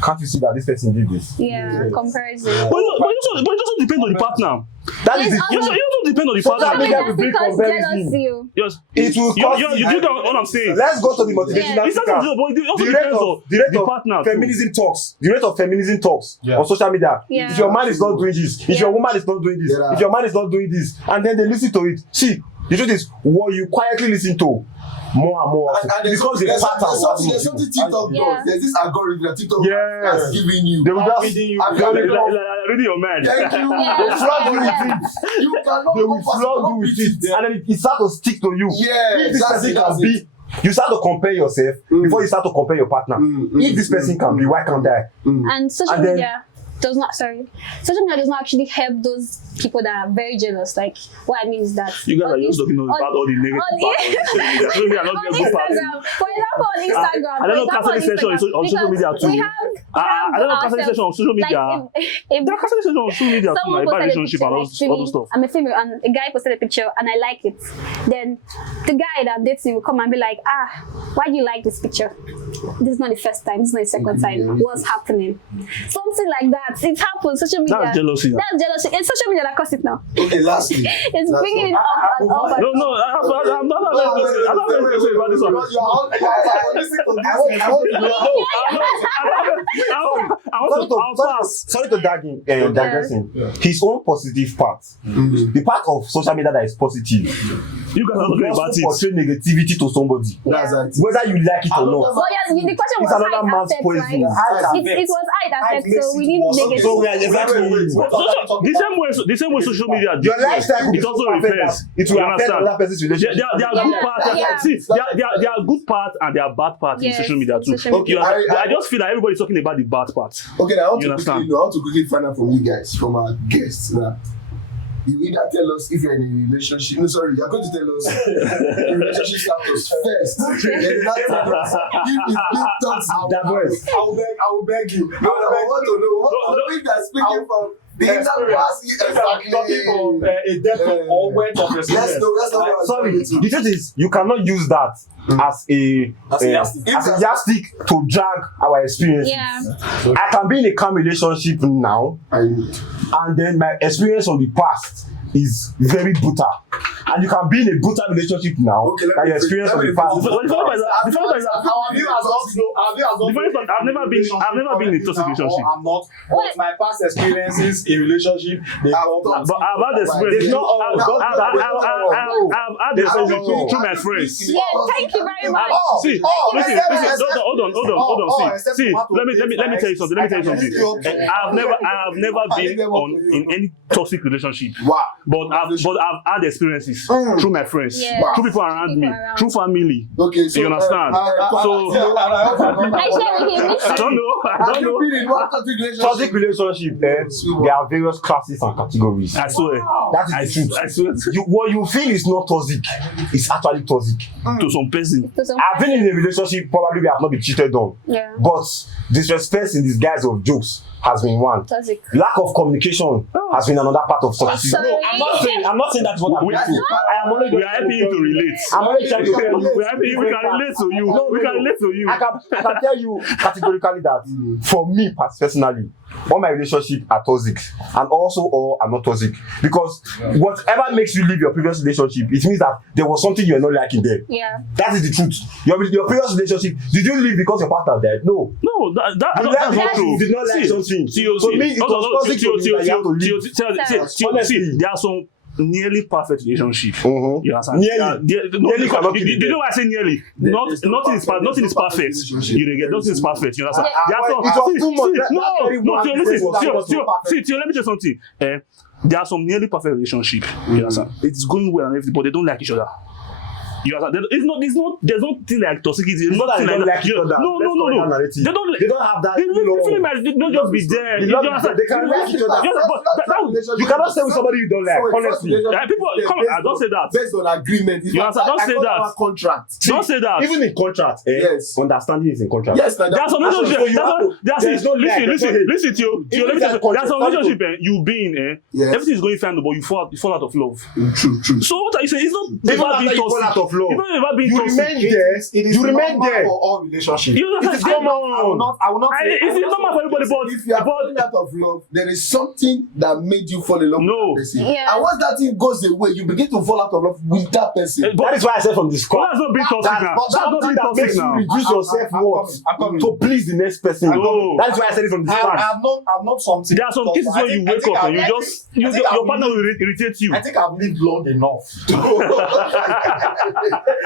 Can't you see that this person did this? Yeah, comparison. But it also depends on the partner. That is It also depends on the Social partner. media will bring comparison. Yes. It will cause You do that what I'm saying. Let's go to the motivational It's not speaker. just, but it also The depends on rate the of partner. too. feminism talks. The rate of feminism talks Yeah. on social media. Yeah. If your man is not doing this, if your woman is not doing this, Yeah. if your man is not doing this, and then they listen to it. See, the truth is, what you quietly listen to more and more often, And because the there's pattern there's something TikTok Yeah. does. There's this algorithm that TikTok Yes. has given you. they will just Reading you. they will Reading your mind. Thank you. they flood you with it. You cannot They will go past flood you with it, and then it starts to stick to you. Yeah, If this that's person it, can that's be, you start to compare yourself before you start to compare your partner. If this person can be, why can't I? And social And then- media does not, social media does not actually help those people that are very jealous. Like, what I mean is that You guys are on just talking about all the negative parts of social media. Social media are not on just good parts. Instagram, for example, on Instagram. I don't know cancellation section on social media too. We have I don't know cancellation section on social media. Like, There are cancellation section on social media too. someone Like about posted a relationship picture, and like, all those stuff. I'm a female, and a guy posted a picture, and I like it. Then the guy that dates me will come and be like, why do you like this picture? This is not the first time. This is not the second time. What's happening? Something like that. It happens. Social media. That's jealousy. That's jealousy. It's social media that causes it now. Okay, lastly. It's bringing it up and up. And No, I'm not going to say about this one. Sorry to digress in. His own positive part, the part of social media that is positive, You guys are talking also about it. portray negativity to somebody, That's it. whether you like it or not. But yeah, the question It's was another height man's affect, poison. right? It was height affect, so we need negative. So we are exactly. The same way social media. Your lifestyle could be it also so perfect refers. that it will You affect understand? another person's relationship. There are good Yeah, parts. yeah. See, there are good parts and there are bad parts in Yes, social media too. social media. You understand? I I just feel like everybody's talking about the bad parts. Okay, now I want You to understand? quickly find out from you guys, from our guests, that you either tell us if you're in a relationship. No, sorry, you're going to tell us the relationship status first. Then not tell us if it's big toxic. That voice. I will beg you. I want to know what if they're speaking from the interpass. Exactly. A depth or weight of Let's experience. know. Sorry, the truth is, you cannot use that as a yardstick to drag our experience. Yeah. I can be in a calm relationship now, and then my experience from the past is very brutal. And you can be in a brutal relationship now, Okay, let and me your experience from the past is The funny part is I've never been in a toxic relationship. I'm not. But my past experiences in relationship, they come from. But I've had experience. There's no- I've had experience through my friends. Yeah, thank you very much. See, listen. Hold on. See, let me tell you something. I've never been in any toxic relationship. Wow. But I've had experiences through my friends, Yeah. through people around me, through family. Okay, so You understand? So I share with him. I don't know. have you been in one toxic relationship? toxic relationship. There are various classes and categories. I swear. That is the truth. I swear What you feel is not toxic, it's actually toxic. to some person. I've been in a relationship, probably we have not been cheated on, Yeah. but disrespect in disguise of jokes has been one. Toxic. Lack of communication has been another part of toxicity. Sorry. I'm not saying that's what I'm We- doing. I am only We are helping you to relate. I'm only trying to tell you. We are helping you. We can relate to you. No, We can relate to you. I can tell you categorically that for me personally, all my relationships are toxic, and also all are not toxic, because whatever makes you leave your previous relationship, it means that there was something you are not liking there. Yeah. That is the truth. Your previous relationship, did you leave because your partner died? No. No, that's You not left true. because you did not like something. See, For me, it was toxic for me that you have to leave. See, there are some nearly perfect relationship. Mm-hmm. You understand? Nearly cannot Do be you know why I say nearly? Nothing is perfect. Nothing is perfect. Nothing is perfect. You understand? See, let me tell you something. There are some nearly perfect relationship. You understand? It's going well and everything, but they don't like each other. You understand? There's no thing like toxicity. It's not that they don't like each other. No. They don't have that. They don't just be there. You understand? They can like each other. You cannot stay with somebody you don't like. Honestly, people come. I don't say that. Based on agreement. You understand? Don't say that. Contract. Don't say that. even in contract, Yes. understanding is in contract. Yes, There are some relationships. Listen to you. There are some relationship you be in. Yes. Everything is going fine, but you fall out of love. True. So what are you saying? It's not Even about after being you fall out toxic. of love, It's not about being you toxic. remain there. It is You remain normal there. for all relationships. You know, It's common. I will not say. It's normal for everybody, If you are but falling out of love, there is something that made you fall in love No. with that person. Yeah. And once that thing goes away, you begin to fall out of love with that person. That is why I said from the start. that's not being toxic now. That's not being That toxic makes you now. reduce your self-worth I'm coming. to please the next person. No. That is why I said it from the start. I'm not something. There are some cases where you wake up and you just your partner will irritate you. I think I've lived long enough.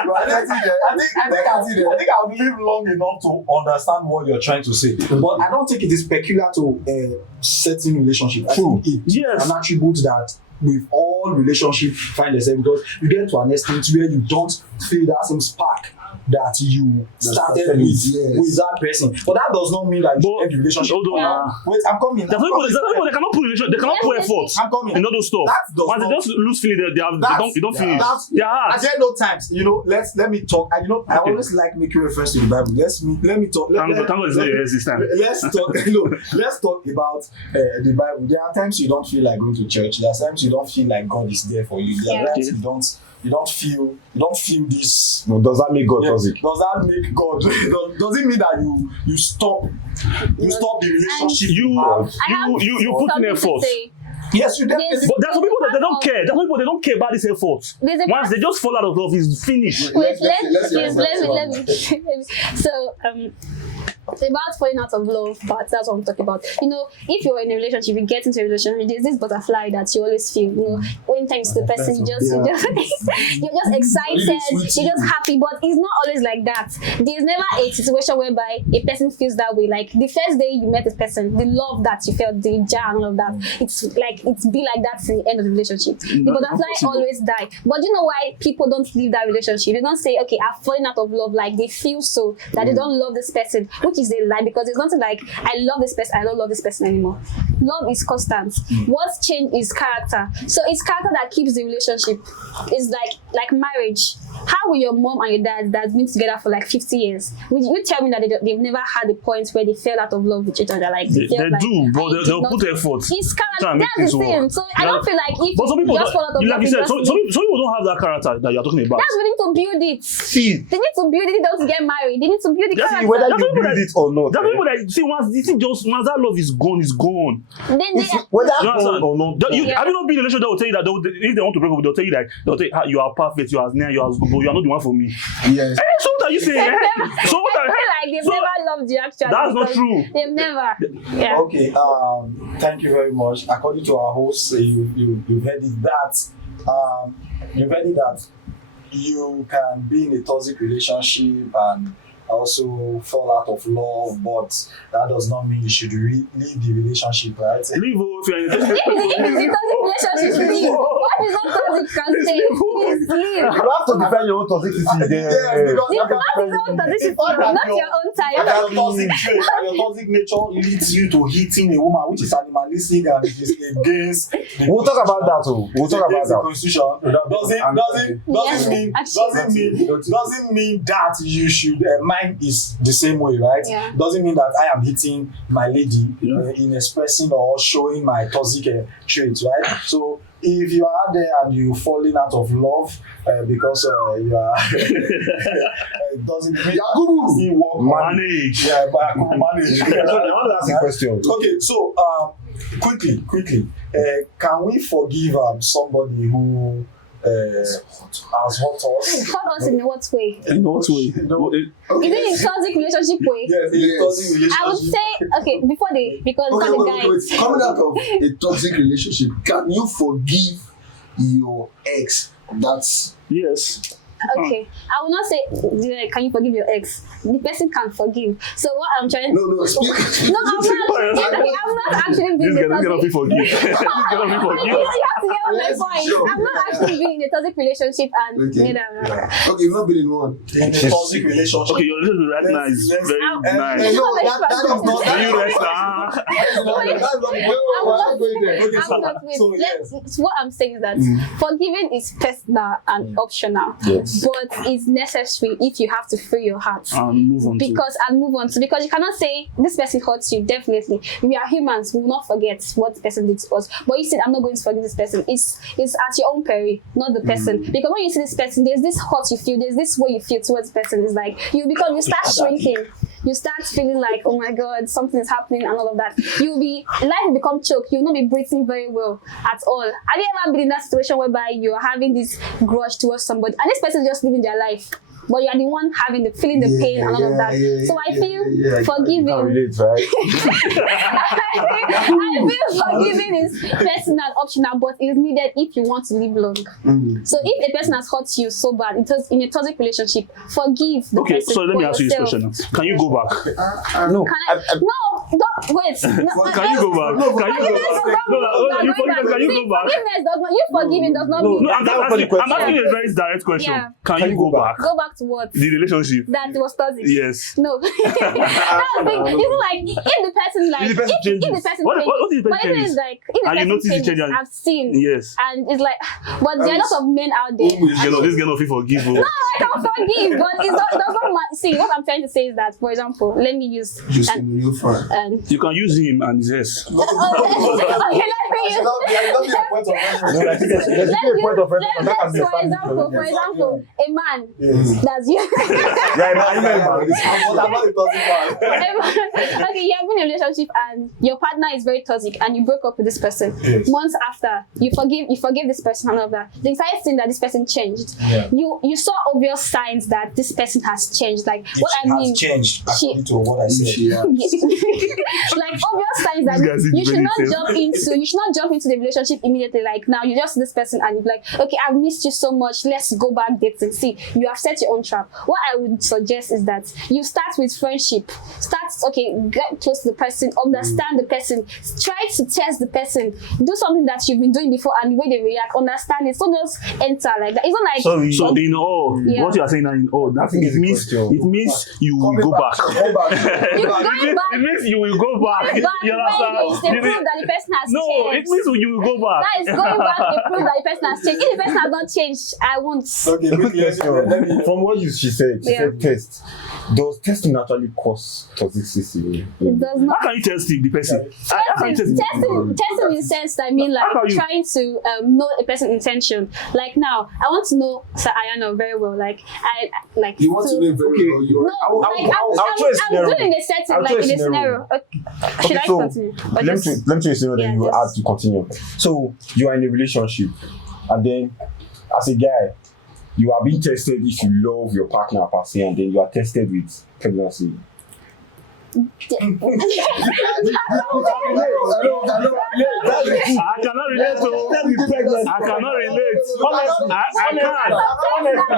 I think I've lived long enough to understand what you're trying to say. But I don't think it is peculiar to certain relationship. I think it's Yes. an attribute that with all relationships find themselves, because you get to an extent where you don't feel that same spark that you started with, with that person. But that does not mean that you end the relationship. Hold on, Yeah. Wait, I'm coming. There's people they cannot put they cannot put effort I'm coming. in all those stuff. That does Once they not- just lose feeling, they don't finish. They're hard. At the end of times, let me talk. I always like making reference to the Bible. Let me talk. Thank God it's not your this time. Let's talk. Let's talk about the Bible. There are times you don't feel like going to church. There are times you don't feel like God is there for you. There are times you don't feel this. No, does that make God toxic? Does that make God? Does it mean that you stop the relationship? You put in effort. Yes, you definitely. But there's some people that they don't care. There's some people they don't care about this effort. Once they just fall out of love, it's finished. Wait, Let's let me. So, about falling out of love, but that's what I'm talking about. If you're in a relationship, you get into a relationship, there's this butterfly that you always feel. When time to the person, you're just excited, you're just happy, but it's not always like that. There's never a situation whereby a person feels that way. Like the first day you met this person, the love that you felt, the jar and all of that, it's be like that till the end of the relationship. The butterfly always die. But you know why people don't leave that relationship? They don't say, okay, I've fallen out of love. Like they feel so that they don't love this person, which is a lie, because it's nothing like I love this person, I don't love this person anymore. Love is constant. What's changed is character. So it's character that keeps the relationship. It's like marriage. How will your mom and your dad that's been together for like 50 years, will you tell me that they've never had a point where they fell out of love with each other? Like they do, but they'll put effort. It's character. That's the thing. So I don't feel like if but some people you just fall out of love, like you said, some people don't have that character that you're talking about. that's we need to build it. See, They need to build it. They don't get married. They need to build the character. whether That's you people build that- it or not. There are people that see once that love is gone, it's gone. Then they, Whether You understand? or not. Have you not been in a relationship that will tell you that if they want to break up, they'll tell you that you are perfect, you are near, you are good, but you are not the one for me. Yes. So what are you saying? So what I feel like they've never loved you actually. That's not because true. They've never. Yeah. Okay. Thank you very much. According to our host, you've heard it that you can be in a toxic relationship and also fall out of love, but that does not mean you should leave the relationship, right? Leave if you're in a If it's a toxic relationship, leave. What is not toxic can say? Please leave. You have to defend your own toxicity there. It's not your own toxicity, not your own Your time. toxic trait and your toxic nature leads you to hitting a woman which is animalistic and it is against the We'll talk about that too. We'll talk about against the that. constitution. Doesn't mean that you should mine is the same way, right? Yeah. Doesn't mean that I am hitting my lady in expressing or showing my toxic traits, right? So if you are there and you're falling out of love because you are it doesn't mean work manage. yeah, but I can manage. I want to ask you a question. Okay, so quickly, can we forgive somebody who has hurt us? Hurt us in what way? In what way? Is it in toxic relationship way? Yes, in a toxic relationship. I would say, okay, before the guy. Coming out of a toxic relationship, can you forgive your ex. That's Yes. Okay, I will not say, can you forgive your ex? The person can forgive. So what I'm trying no. Speak. No, I'm not actually being This the cannot be toxic. forgive. This cannot be forgive. You have to get on my Let's point. jump. I'm not actually being in a toxic relationship and Okay. neither. Okay, you've not been in one. In a toxic relationship. Okay, your relationship right now is very nice. No, that is not. Do you rest? Ah. That's not we're not going there. Okay, I'm not with. so What I'm saying is that forgiving is personal and optional, Yes. but it's necessary if you have to free your heart. And move on. Because you cannot say this person hurts you. Definitely, we are humans. We will not forget what the person did to us. But you said, I'm not going to forgive this person. It's at your own peril, not the person. Because when you see this person, there's this hurt you feel. There's this way you feel towards the person. It's like you start shrinking. You start feeling like, oh my God, something is happening and all of that. Life will become choked. You'll not be breathing very well at all. Have you ever been in that situation whereby you're having this grudge towards somebody and this person is just living their life, but you are the one feeling the pain and all of that? So I feel forgiving. Can't relate, right? I feel forgiving is personal and optional, but it's needed if you want to live long. So if a person has hurt you so bad, in a toxic relationship, forgive the Okay, person. so let me for ask you this yourself. question now. Can you go back? No. No, don't wait. Can you go back? Can you go back? No, you forgive. Can you go back? Forgiveness does not. You forgiving does not mean. No, I'm asking you a very direct question. Yeah. Can you go back? Go back to what? The relationship. That was toxic. Yes. No. That's the thing. It's like if the person like If the person changes. if the person What changes. if the But person even changes? it's like if the And you person notice the changes, change and- I've seen. Yes. And it's like, but there are lots of men out there. This girl not fit forgive. No, I can forgive, but it does not matter. See, what I'm trying to say is that, for example, let me use Just a new friend. You can use him and his ex. okay, let me use. No, I think there's a point of reference. That can be For established. example, a man that's you. Yeah, I remember. Okay, you have been in a relationship and your partner is very toxic and you broke up with this person. Yes. Months after, you forgive this person and all of that. The entire thing that this person changed. Yeah. You saw obvious signs that this person has changed. Like If what she I has mean. changed according to what I said. Like obvious signs that This guy's you should not independent. jump into the relationship immediately. Like now you just see this person and you're like, okay, I've missed you so much, let's go back dating. See, you have set your own trap. What I would suggest is that you start with friendship. Get close to the person, understand the person, try to test the person, do something that you've been doing before and the way they react, understand it. So just enter like that. It's not like So in all, Yeah. what you are saying now in all, that think it it's a means question. you will go back. you going back. It means you will go back. Back You when it's the understand? proof that the person has No, it changed. means you will go back. That is going back the proof that the person has changed. If the person has not changed, I won't. Okay, A quick question. From what she said, she Yeah. said test. Does testing actually cause toxicity? It does not. How can you test the person? How can you test Testing in the sense that I mean like How can you- trying to know a person's intention. Like now, I want to know Sir Ayanor very well. Like I like You want to know very well. No, I'll throw a I'm scenario. doing a setting I'll like throw a in a scenario. scenario. Okay. Should I so continue? Or let just- me tell you scenario, then Yeah, you just- have to continue. So you are in a relationship, and then as a guy, you are being tested if you love your partner per se, and then you are tested with pregnancy. I cannot relate to. I cannot relate. Honestly, I can't. There are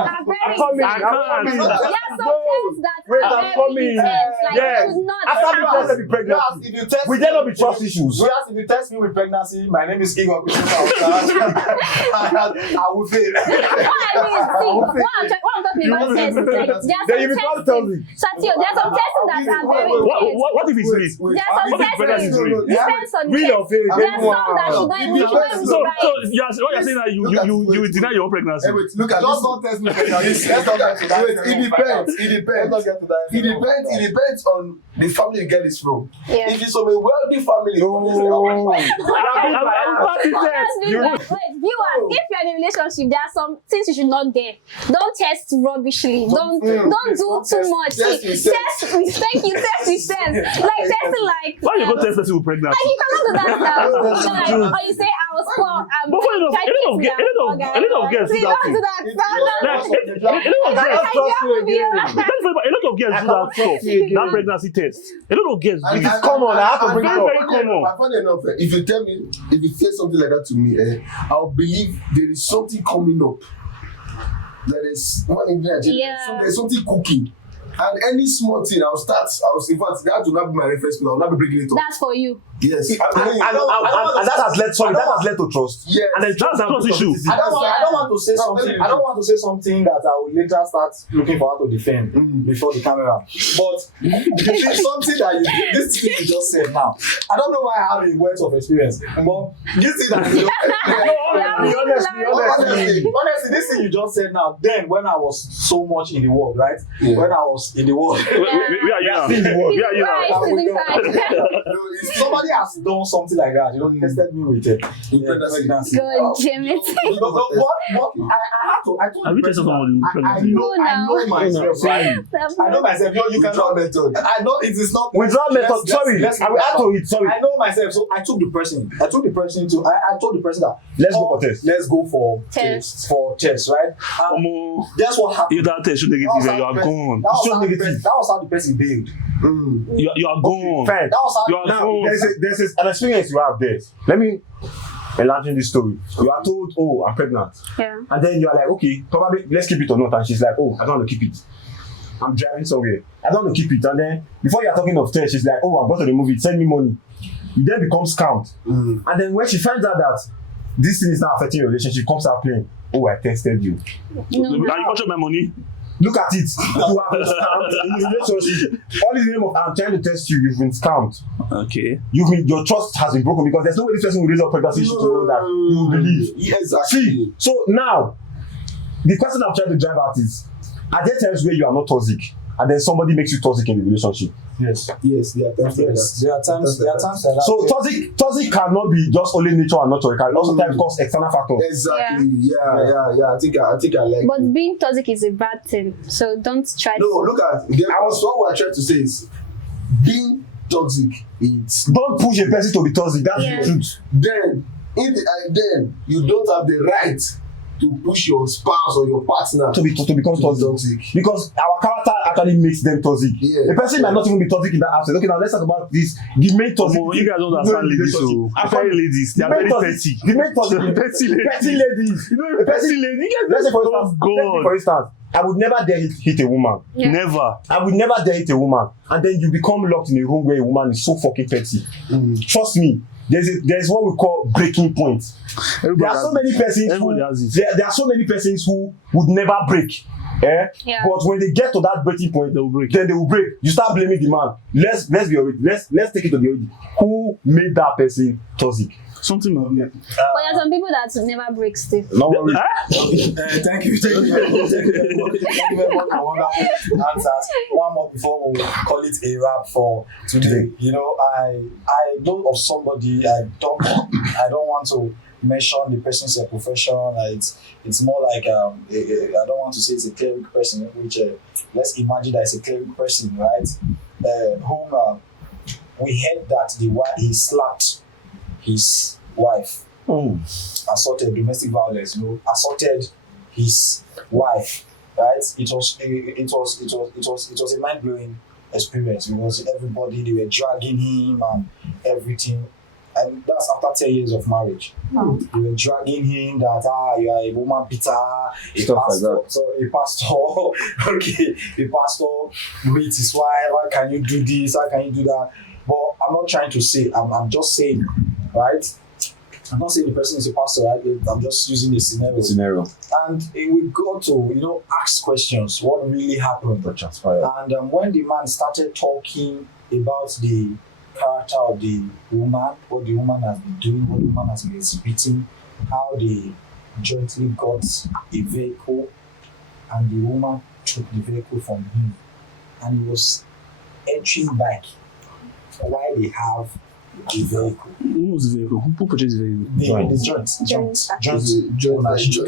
some tests that Wait, are I'm very coming. intense. Like Yes. you should not After being have- tested with pregnancy, If you test will there not be trust issues? If you test me with pregnancy, my name is Igor Christopher. I will fail. What I'm talking about tests is like Then you become toxic. there are some tests that are very intense. What if it's real? There are some What if pregnancy is real? depends on the Real test. or fake? There are some that you don't even So right. what you're saying that you will deny your own pregnancy. Hey, wait, look at Just this. don't test me pregnancy. Let's not get to that. Wait, it depends. It Let's depends. not get to that. It depends on the family you get this from. Yeah. If it's from a wealthy family, Viewers, if you're in a relationship, there are some things you should not get. Don't test rubbishly. Don't do too much. Test with sense. Test with thank you. Test with sense. Like testing like. Why you go test person with pregnancy? Like you cannot do that now. Or you say I was But for a lot of girls do that thing. A lot of girls do that stuff. That pregnancy test. A lot of girls do It it. is common. I have to bring it Very, up. very common. I find enough. If you tell me, if you say something like that to me, I'll believe there is something coming up. There is one ingredient. Yeah. There's something cooking. And any small thing, in fact, that will not be my reference point. I'll not be breaking it up. That's for you. Yes. And that has led to trust. Yes. And then That's a trust issue. I don't want to say something. I don't want to say something that I will later start looking for how to defend before the camera. But you see something that this thing you just said now. I don't know why I have a words of experience, but this thing that you just honestly, this thing you just said now. Then when I was so much in the world, right? Yeah. When I was in the world, Where are you now? Where are you now? if somebody has done something like that, tested me with it. Pregnancy. God damn it. I told Have you the tested person someone with I pregnancy? know myself, right? I know myself. You Withdrawal cannot. method. I know it is not. Withdrawal method. Sorry, let's I will add to it. Sorry. I know myself, so I took the person. I told the person that Let's go for test. Let's go for Test. test, right? Guess what happened? If that test should negative, you are gone. That was how the person bailed. You are gone. Fine. That was how. You are Now, gone. there's an experience you have there. Let me enlarge this story. You are told, oh, I'm pregnant. Yeah. And then you are like, okay, probably let's keep it or not. And she's like, oh, I don't want to keep it. I'm driving somewhere. I don't want to keep it. And then before you're talking of test, she's like, oh, I've got to remove it. Send me money. You then become scammed. And then when she finds out that this thing is not affecting your relationship, she comes out playing, oh, I tested you. No. Are you captured my money? Look at it. You have been scammed in the relationship. All in the name of I'm trying to test you, you've been scammed. Okay. Your trust has been broken because there's no way this person will raise up pregnancy issue to know that you will believe. Yes, See, so now the question I'm trying to drive at is: are there times where you are not toxic, and then somebody makes you toxic in the relationship? Yes. Yes, there are times like that. Yes. There are times like that. So toxic cannot be just only nature and nurture. It can also times cause external factors. Exactly. Yeah. I think I like. But being toxic is a bad thing, so don't try. No, look at. What I tried to say is, being toxic. It's Don't push a person to be toxic. That's Yeah. the truth. then you don't have the right to push your spouse or your partner To become toxic. Because our character actually makes them toxic. Yeah. The person might not even be toxic in that aspect. Okay, now let's talk about this. The main toxic. You guys don't understand ladies, so I'm very ladies, they are very petty. The main toxic. Petty ladies. Petty ladies. You know, petty lady. Let's say for Oh instance, God. for instance, I would never dare hit a woman. Yeah. Never. I would never dare hit a woman. And then you become locked in a room where a woman is so fucking petty. Trust me, there's what we call breaking point. There are so many persons there are so many persons who would never break. Yeah. But when they get to that breaking point, They will break. Then they will break. You start blaming the man. Let's take it to the origin. Who made that person toxic? Something like that. But there are some people that never break still. No worry. Thank you very much. Thank you very much for wonderful answers. One more before we call it a wrap for today. You know, I know of somebody. I don't want to mention the person's profession. It's more like I don't want to say it's a cleric person. Which let's imagine that it's a cleric person, right? Whom we heard that he slapped his wife, assaulted, domestic violence, assaulted his wife, right? It was a mind-blowing experience because everybody, they were dragging him and everything, and that's after 10 years of marriage. They were dragging him that you are a woman beater, a pastor, okay, a pastor beats his wife. How can you do this? How can you do that? But I'm not trying to say. I'm just saying, right? I'm not saying the person is a pastor, right? I'm just using a scenario. And we go to, ask questions. What really happened? And when the man started talking about the character of the woman, what the woman has been doing, what the woman has been exhibiting, how they jointly got a vehicle, and the woman took the vehicle from him, and he was entering back while they have the vehicle. Who's the vehicle? Who purchased the vehicle? The joint ownership.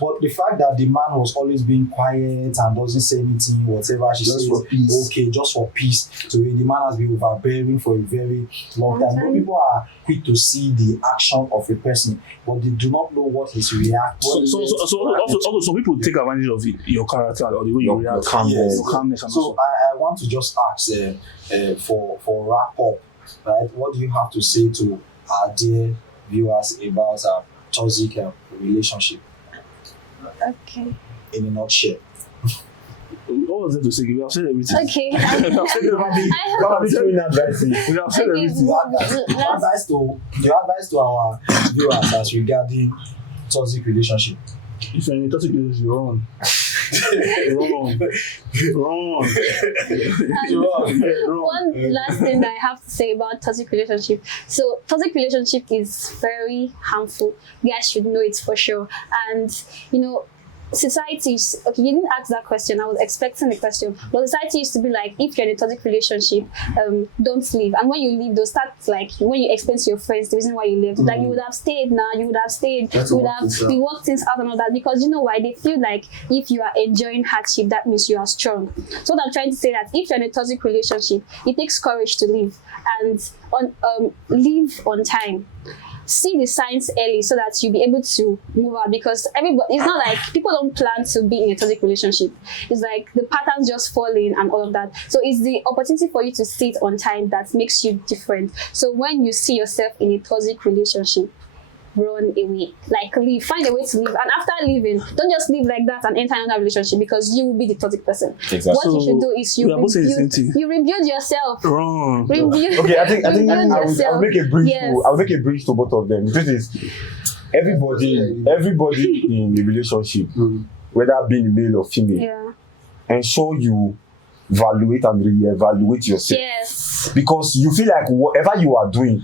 But the fact that the man was always being quiet and doesn't say anything, whatever she Just says, for peace. okay, just for peace. So the man has been overbearing for a very long time. But people are quick to see the action of a person, but they do not know what his reaction. So also some people take advantage of your character or the way you react, Yes. your calmness and So also. I want to just ask for wrap up, right? What do you have to say to our dear viewers about a toxic relationship Okay. in a nutshell? What was there to say? We have said everything. Okay. We have said everything. We have said Okay, everything. Your advice to our viewers as regarding toxic relationship. If you're in a toxic relationship, you're wrong. One last thing that I have to say about toxic relationship. So toxic relationship is very harmful. You guys should know it for sure. And society, okay, you didn't ask that question. I was expecting the question. But society used to be like, if you're in a toxic relationship, don't leave. And when you leave, they'll start like, when you explain to your friends the reason why you left, like you would have stayed now, you would have stayed, That's you would have we worked things out and all that. Because you know why? They feel like if you are enjoying hardship, that means you are strong. So what I'm trying to say that if you're in a toxic relationship, it takes courage to leave and leave on time. See the signs early so that you'll be able to move out, because everybody, it's not like people don't plan to be in a toxic relationship. It's like the patterns just fall in and all of that. So it's the opportunity for you to see it on time that makes you different. So when you see yourself in a toxic relationship, run away, like leave, find a way to leave. And after leaving, don't just leave like that and enter another relationship, because you will be the toxic person. Exactly. What you should do is you rebuild yourself. Wrong. Rebuild, Okay, I think rebuild I'll make a bridge. Yes. I'll make a bridge to both of them. The truth is, everybody in the relationship, whether being male or female, Yeah. ensure you evaluate and re-evaluate yourself. Yes. Because you feel like whatever you are doing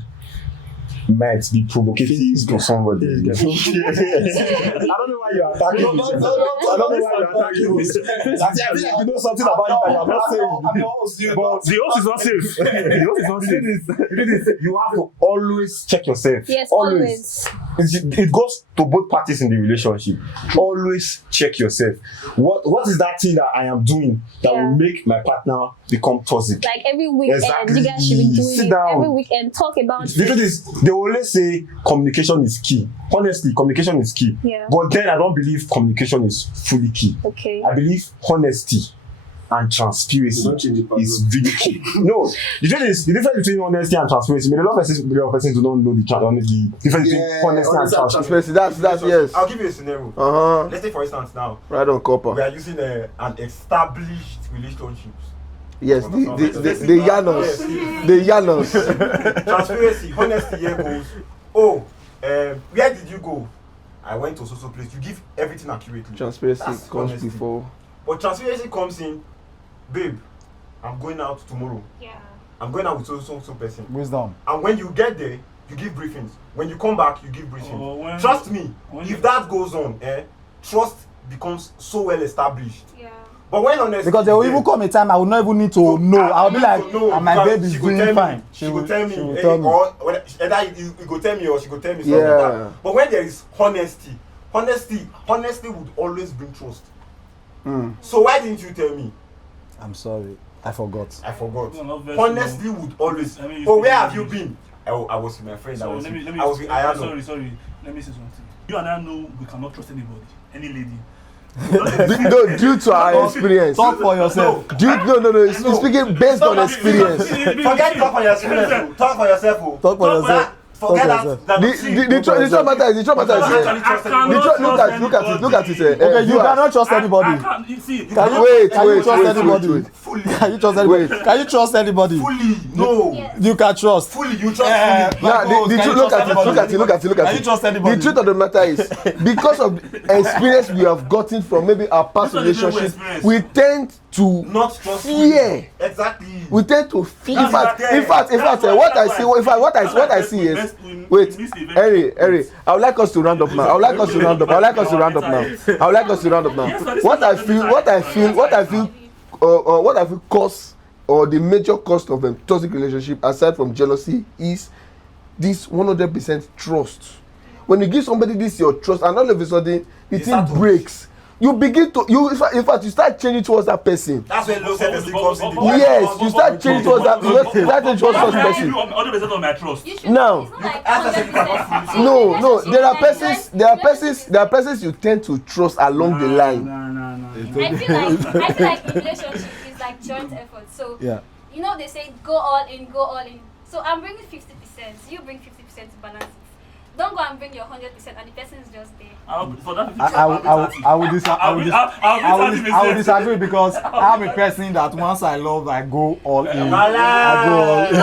might be provocative to somebody. I don't know why you're attacking me. I don't know why you're attacking me. I feel like you know something about it that you're not saying. But The host is not safe. The host is not safe. you have to always check yourself. Yes, always. It goes to both parties in the relationship. Always check yourself. What is that thing that I am doing that will make my partner become toxic? Like every weekend, Exactly. you guys should be doing Sit it. down. Every weekend, talk about The truth is, they will always say communication is key. Honestly, communication is key. Yeah. But then I don't believe communication is fully key. Okay. I believe honesty and transparency Don't change the is really key. No, the truth is, the difference between honesty and transparency, a lot of persons do not know the difference between honesty and transparency. That's yes. I'll give you a scenario. Uh-huh. Let's say, for instance, now Right on we copper. are using an established relationship. Yes, the Yanos. The Yanos. Transparency, honesty here goes, where did you go? I went to so place. You give everything accurately. Transparency That's comes honesty. before. But transparency comes in, babe, I'm going out tomorrow. Yeah. I'm going out with so person. Wisdom. And when you get there, you give briefings. When you come back, you give briefings. Trust me, when if that goes on, trust becomes so well established. Yeah. But when honesty, Because there will even come a time I will not even need to know. I'll be like, and my babe is she go doing tell fine. me, she will tell me, will tell me. or either you go tell me or she go tell me something Yeah. like that. But when there is honesty would always bring trust. So why didn't you tell me? I'm sorry, I forgot. I forgot. No, not very Honesty small. would always. I mean, Oh, where you have you speak been? I was with my friend. I was with Sorry, Ayanor. sorry. Let me say something. You and I know we cannot trust anybody, any lady. No, due to our experience. Talk for yourself. No. Speaking based on experience. Forget talk for yourself. Talk for yourself. Talk for yourself. Forget Talk for that. The truth matter is look at it. Okay, you cannot trust anybody. Wait. Can you trust anybody? Fully. Can you trust anybody? Can you trust anybody? Fully. No. You can trust. Fully. You trust fully. Now, the truth, look at it. Can you trust anybody? The truth of the matter is, because of the experience we have gotten from maybe our past relationship, we tend to Not trust fear. Exactly. We tend to fear. In fact, what I see is, wait, Harry, I would like us to round up now. What I feel cause or the major cost of a toxic relationship, aside from jealousy, is this 100% trust. When you give somebody this your trust, and all of a sudden the thing breaks, you begin to in fact you start changing towards that person. That's when low self-esteem comes in. Yes, you start changing towards that person. 100% of my trust. Now, no, there are persons you tend to trust along the line. I feel like in relationship is like joint effort. So you know they say go all in. So I'm bringing 50%, you bring 50% to balance it. Don't go and bring your 100% and the person is just there. For that 50%, I will disagree because I'm a person that once I love, I go all in. I go all in.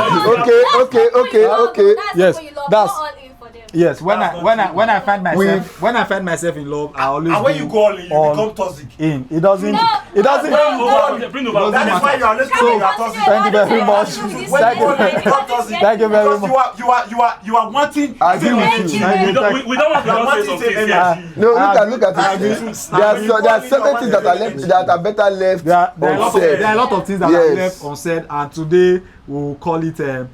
Okay. Yes, that's. Go all in for them. Yes, when I find myself in love, I always. And when you go all in, you become toxic. It doesn't. bring over. That is why you are not saying you are toxic. Thank you very much. Thank you very much. You are wanting. I agree with you. We don't want to say something here. No, look at it. There are certain things that are better left unsaid. There are a lot of things that are left unsaid, and today we'll call it a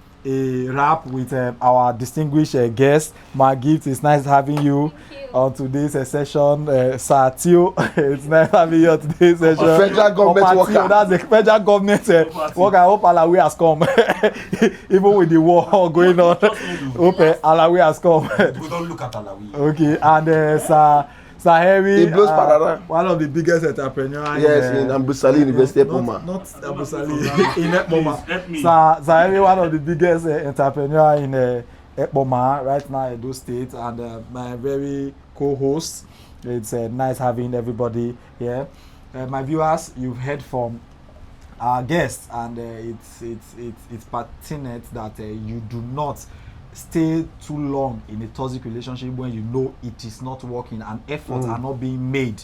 wrap with our distinguished guest. My gift is nice having you on today's session, Sir Tio. It's nice having you on today's session. Federal government worker. That's the federal government worker. I hope Alawi has come. Even with the war going on, hope Alawi has come. We don't look at Alawi. Okay, and Sir Harry, one of the biggest entrepreneurs. Yes, in Ambusali University, Epoma. Not Ambusali, in Epoma. Sir Harry, one of the biggest entrepreneurs in Epoma right now in those states, and my very co-host. It's nice having everybody here. My viewers, you've heard from our guests, and it's pertinent that you do not stay too long in a toxic relationship when you know it is not working and efforts are not being made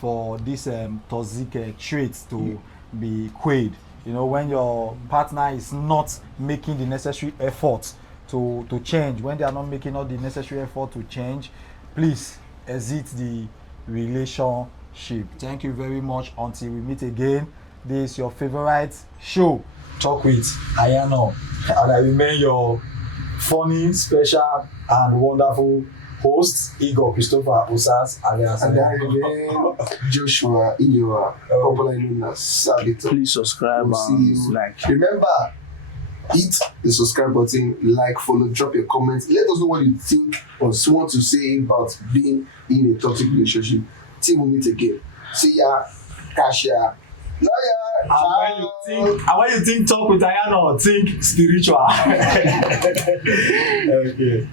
for these toxic traits to be quelled. You know, when your partner is not making the necessary effort to change, when they are not making all the necessary effort to change, please exit the relationship. Thank you very much. Until we meet again, this is your favorite show, Talk with Ayanor, and I remain your funny, special, and wonderful host, Igor Christopher Osas, alias Joshua Iyoa, popularly known as Sabito. Please subscribe and like. Remember, hit the subscribe button, like, follow, drop your comments. Let us know what you think or want to say about being in a toxic relationship. Till we meet again. See ya, Kasia. And when you think talk with Ayanor, think spiritual. Okay.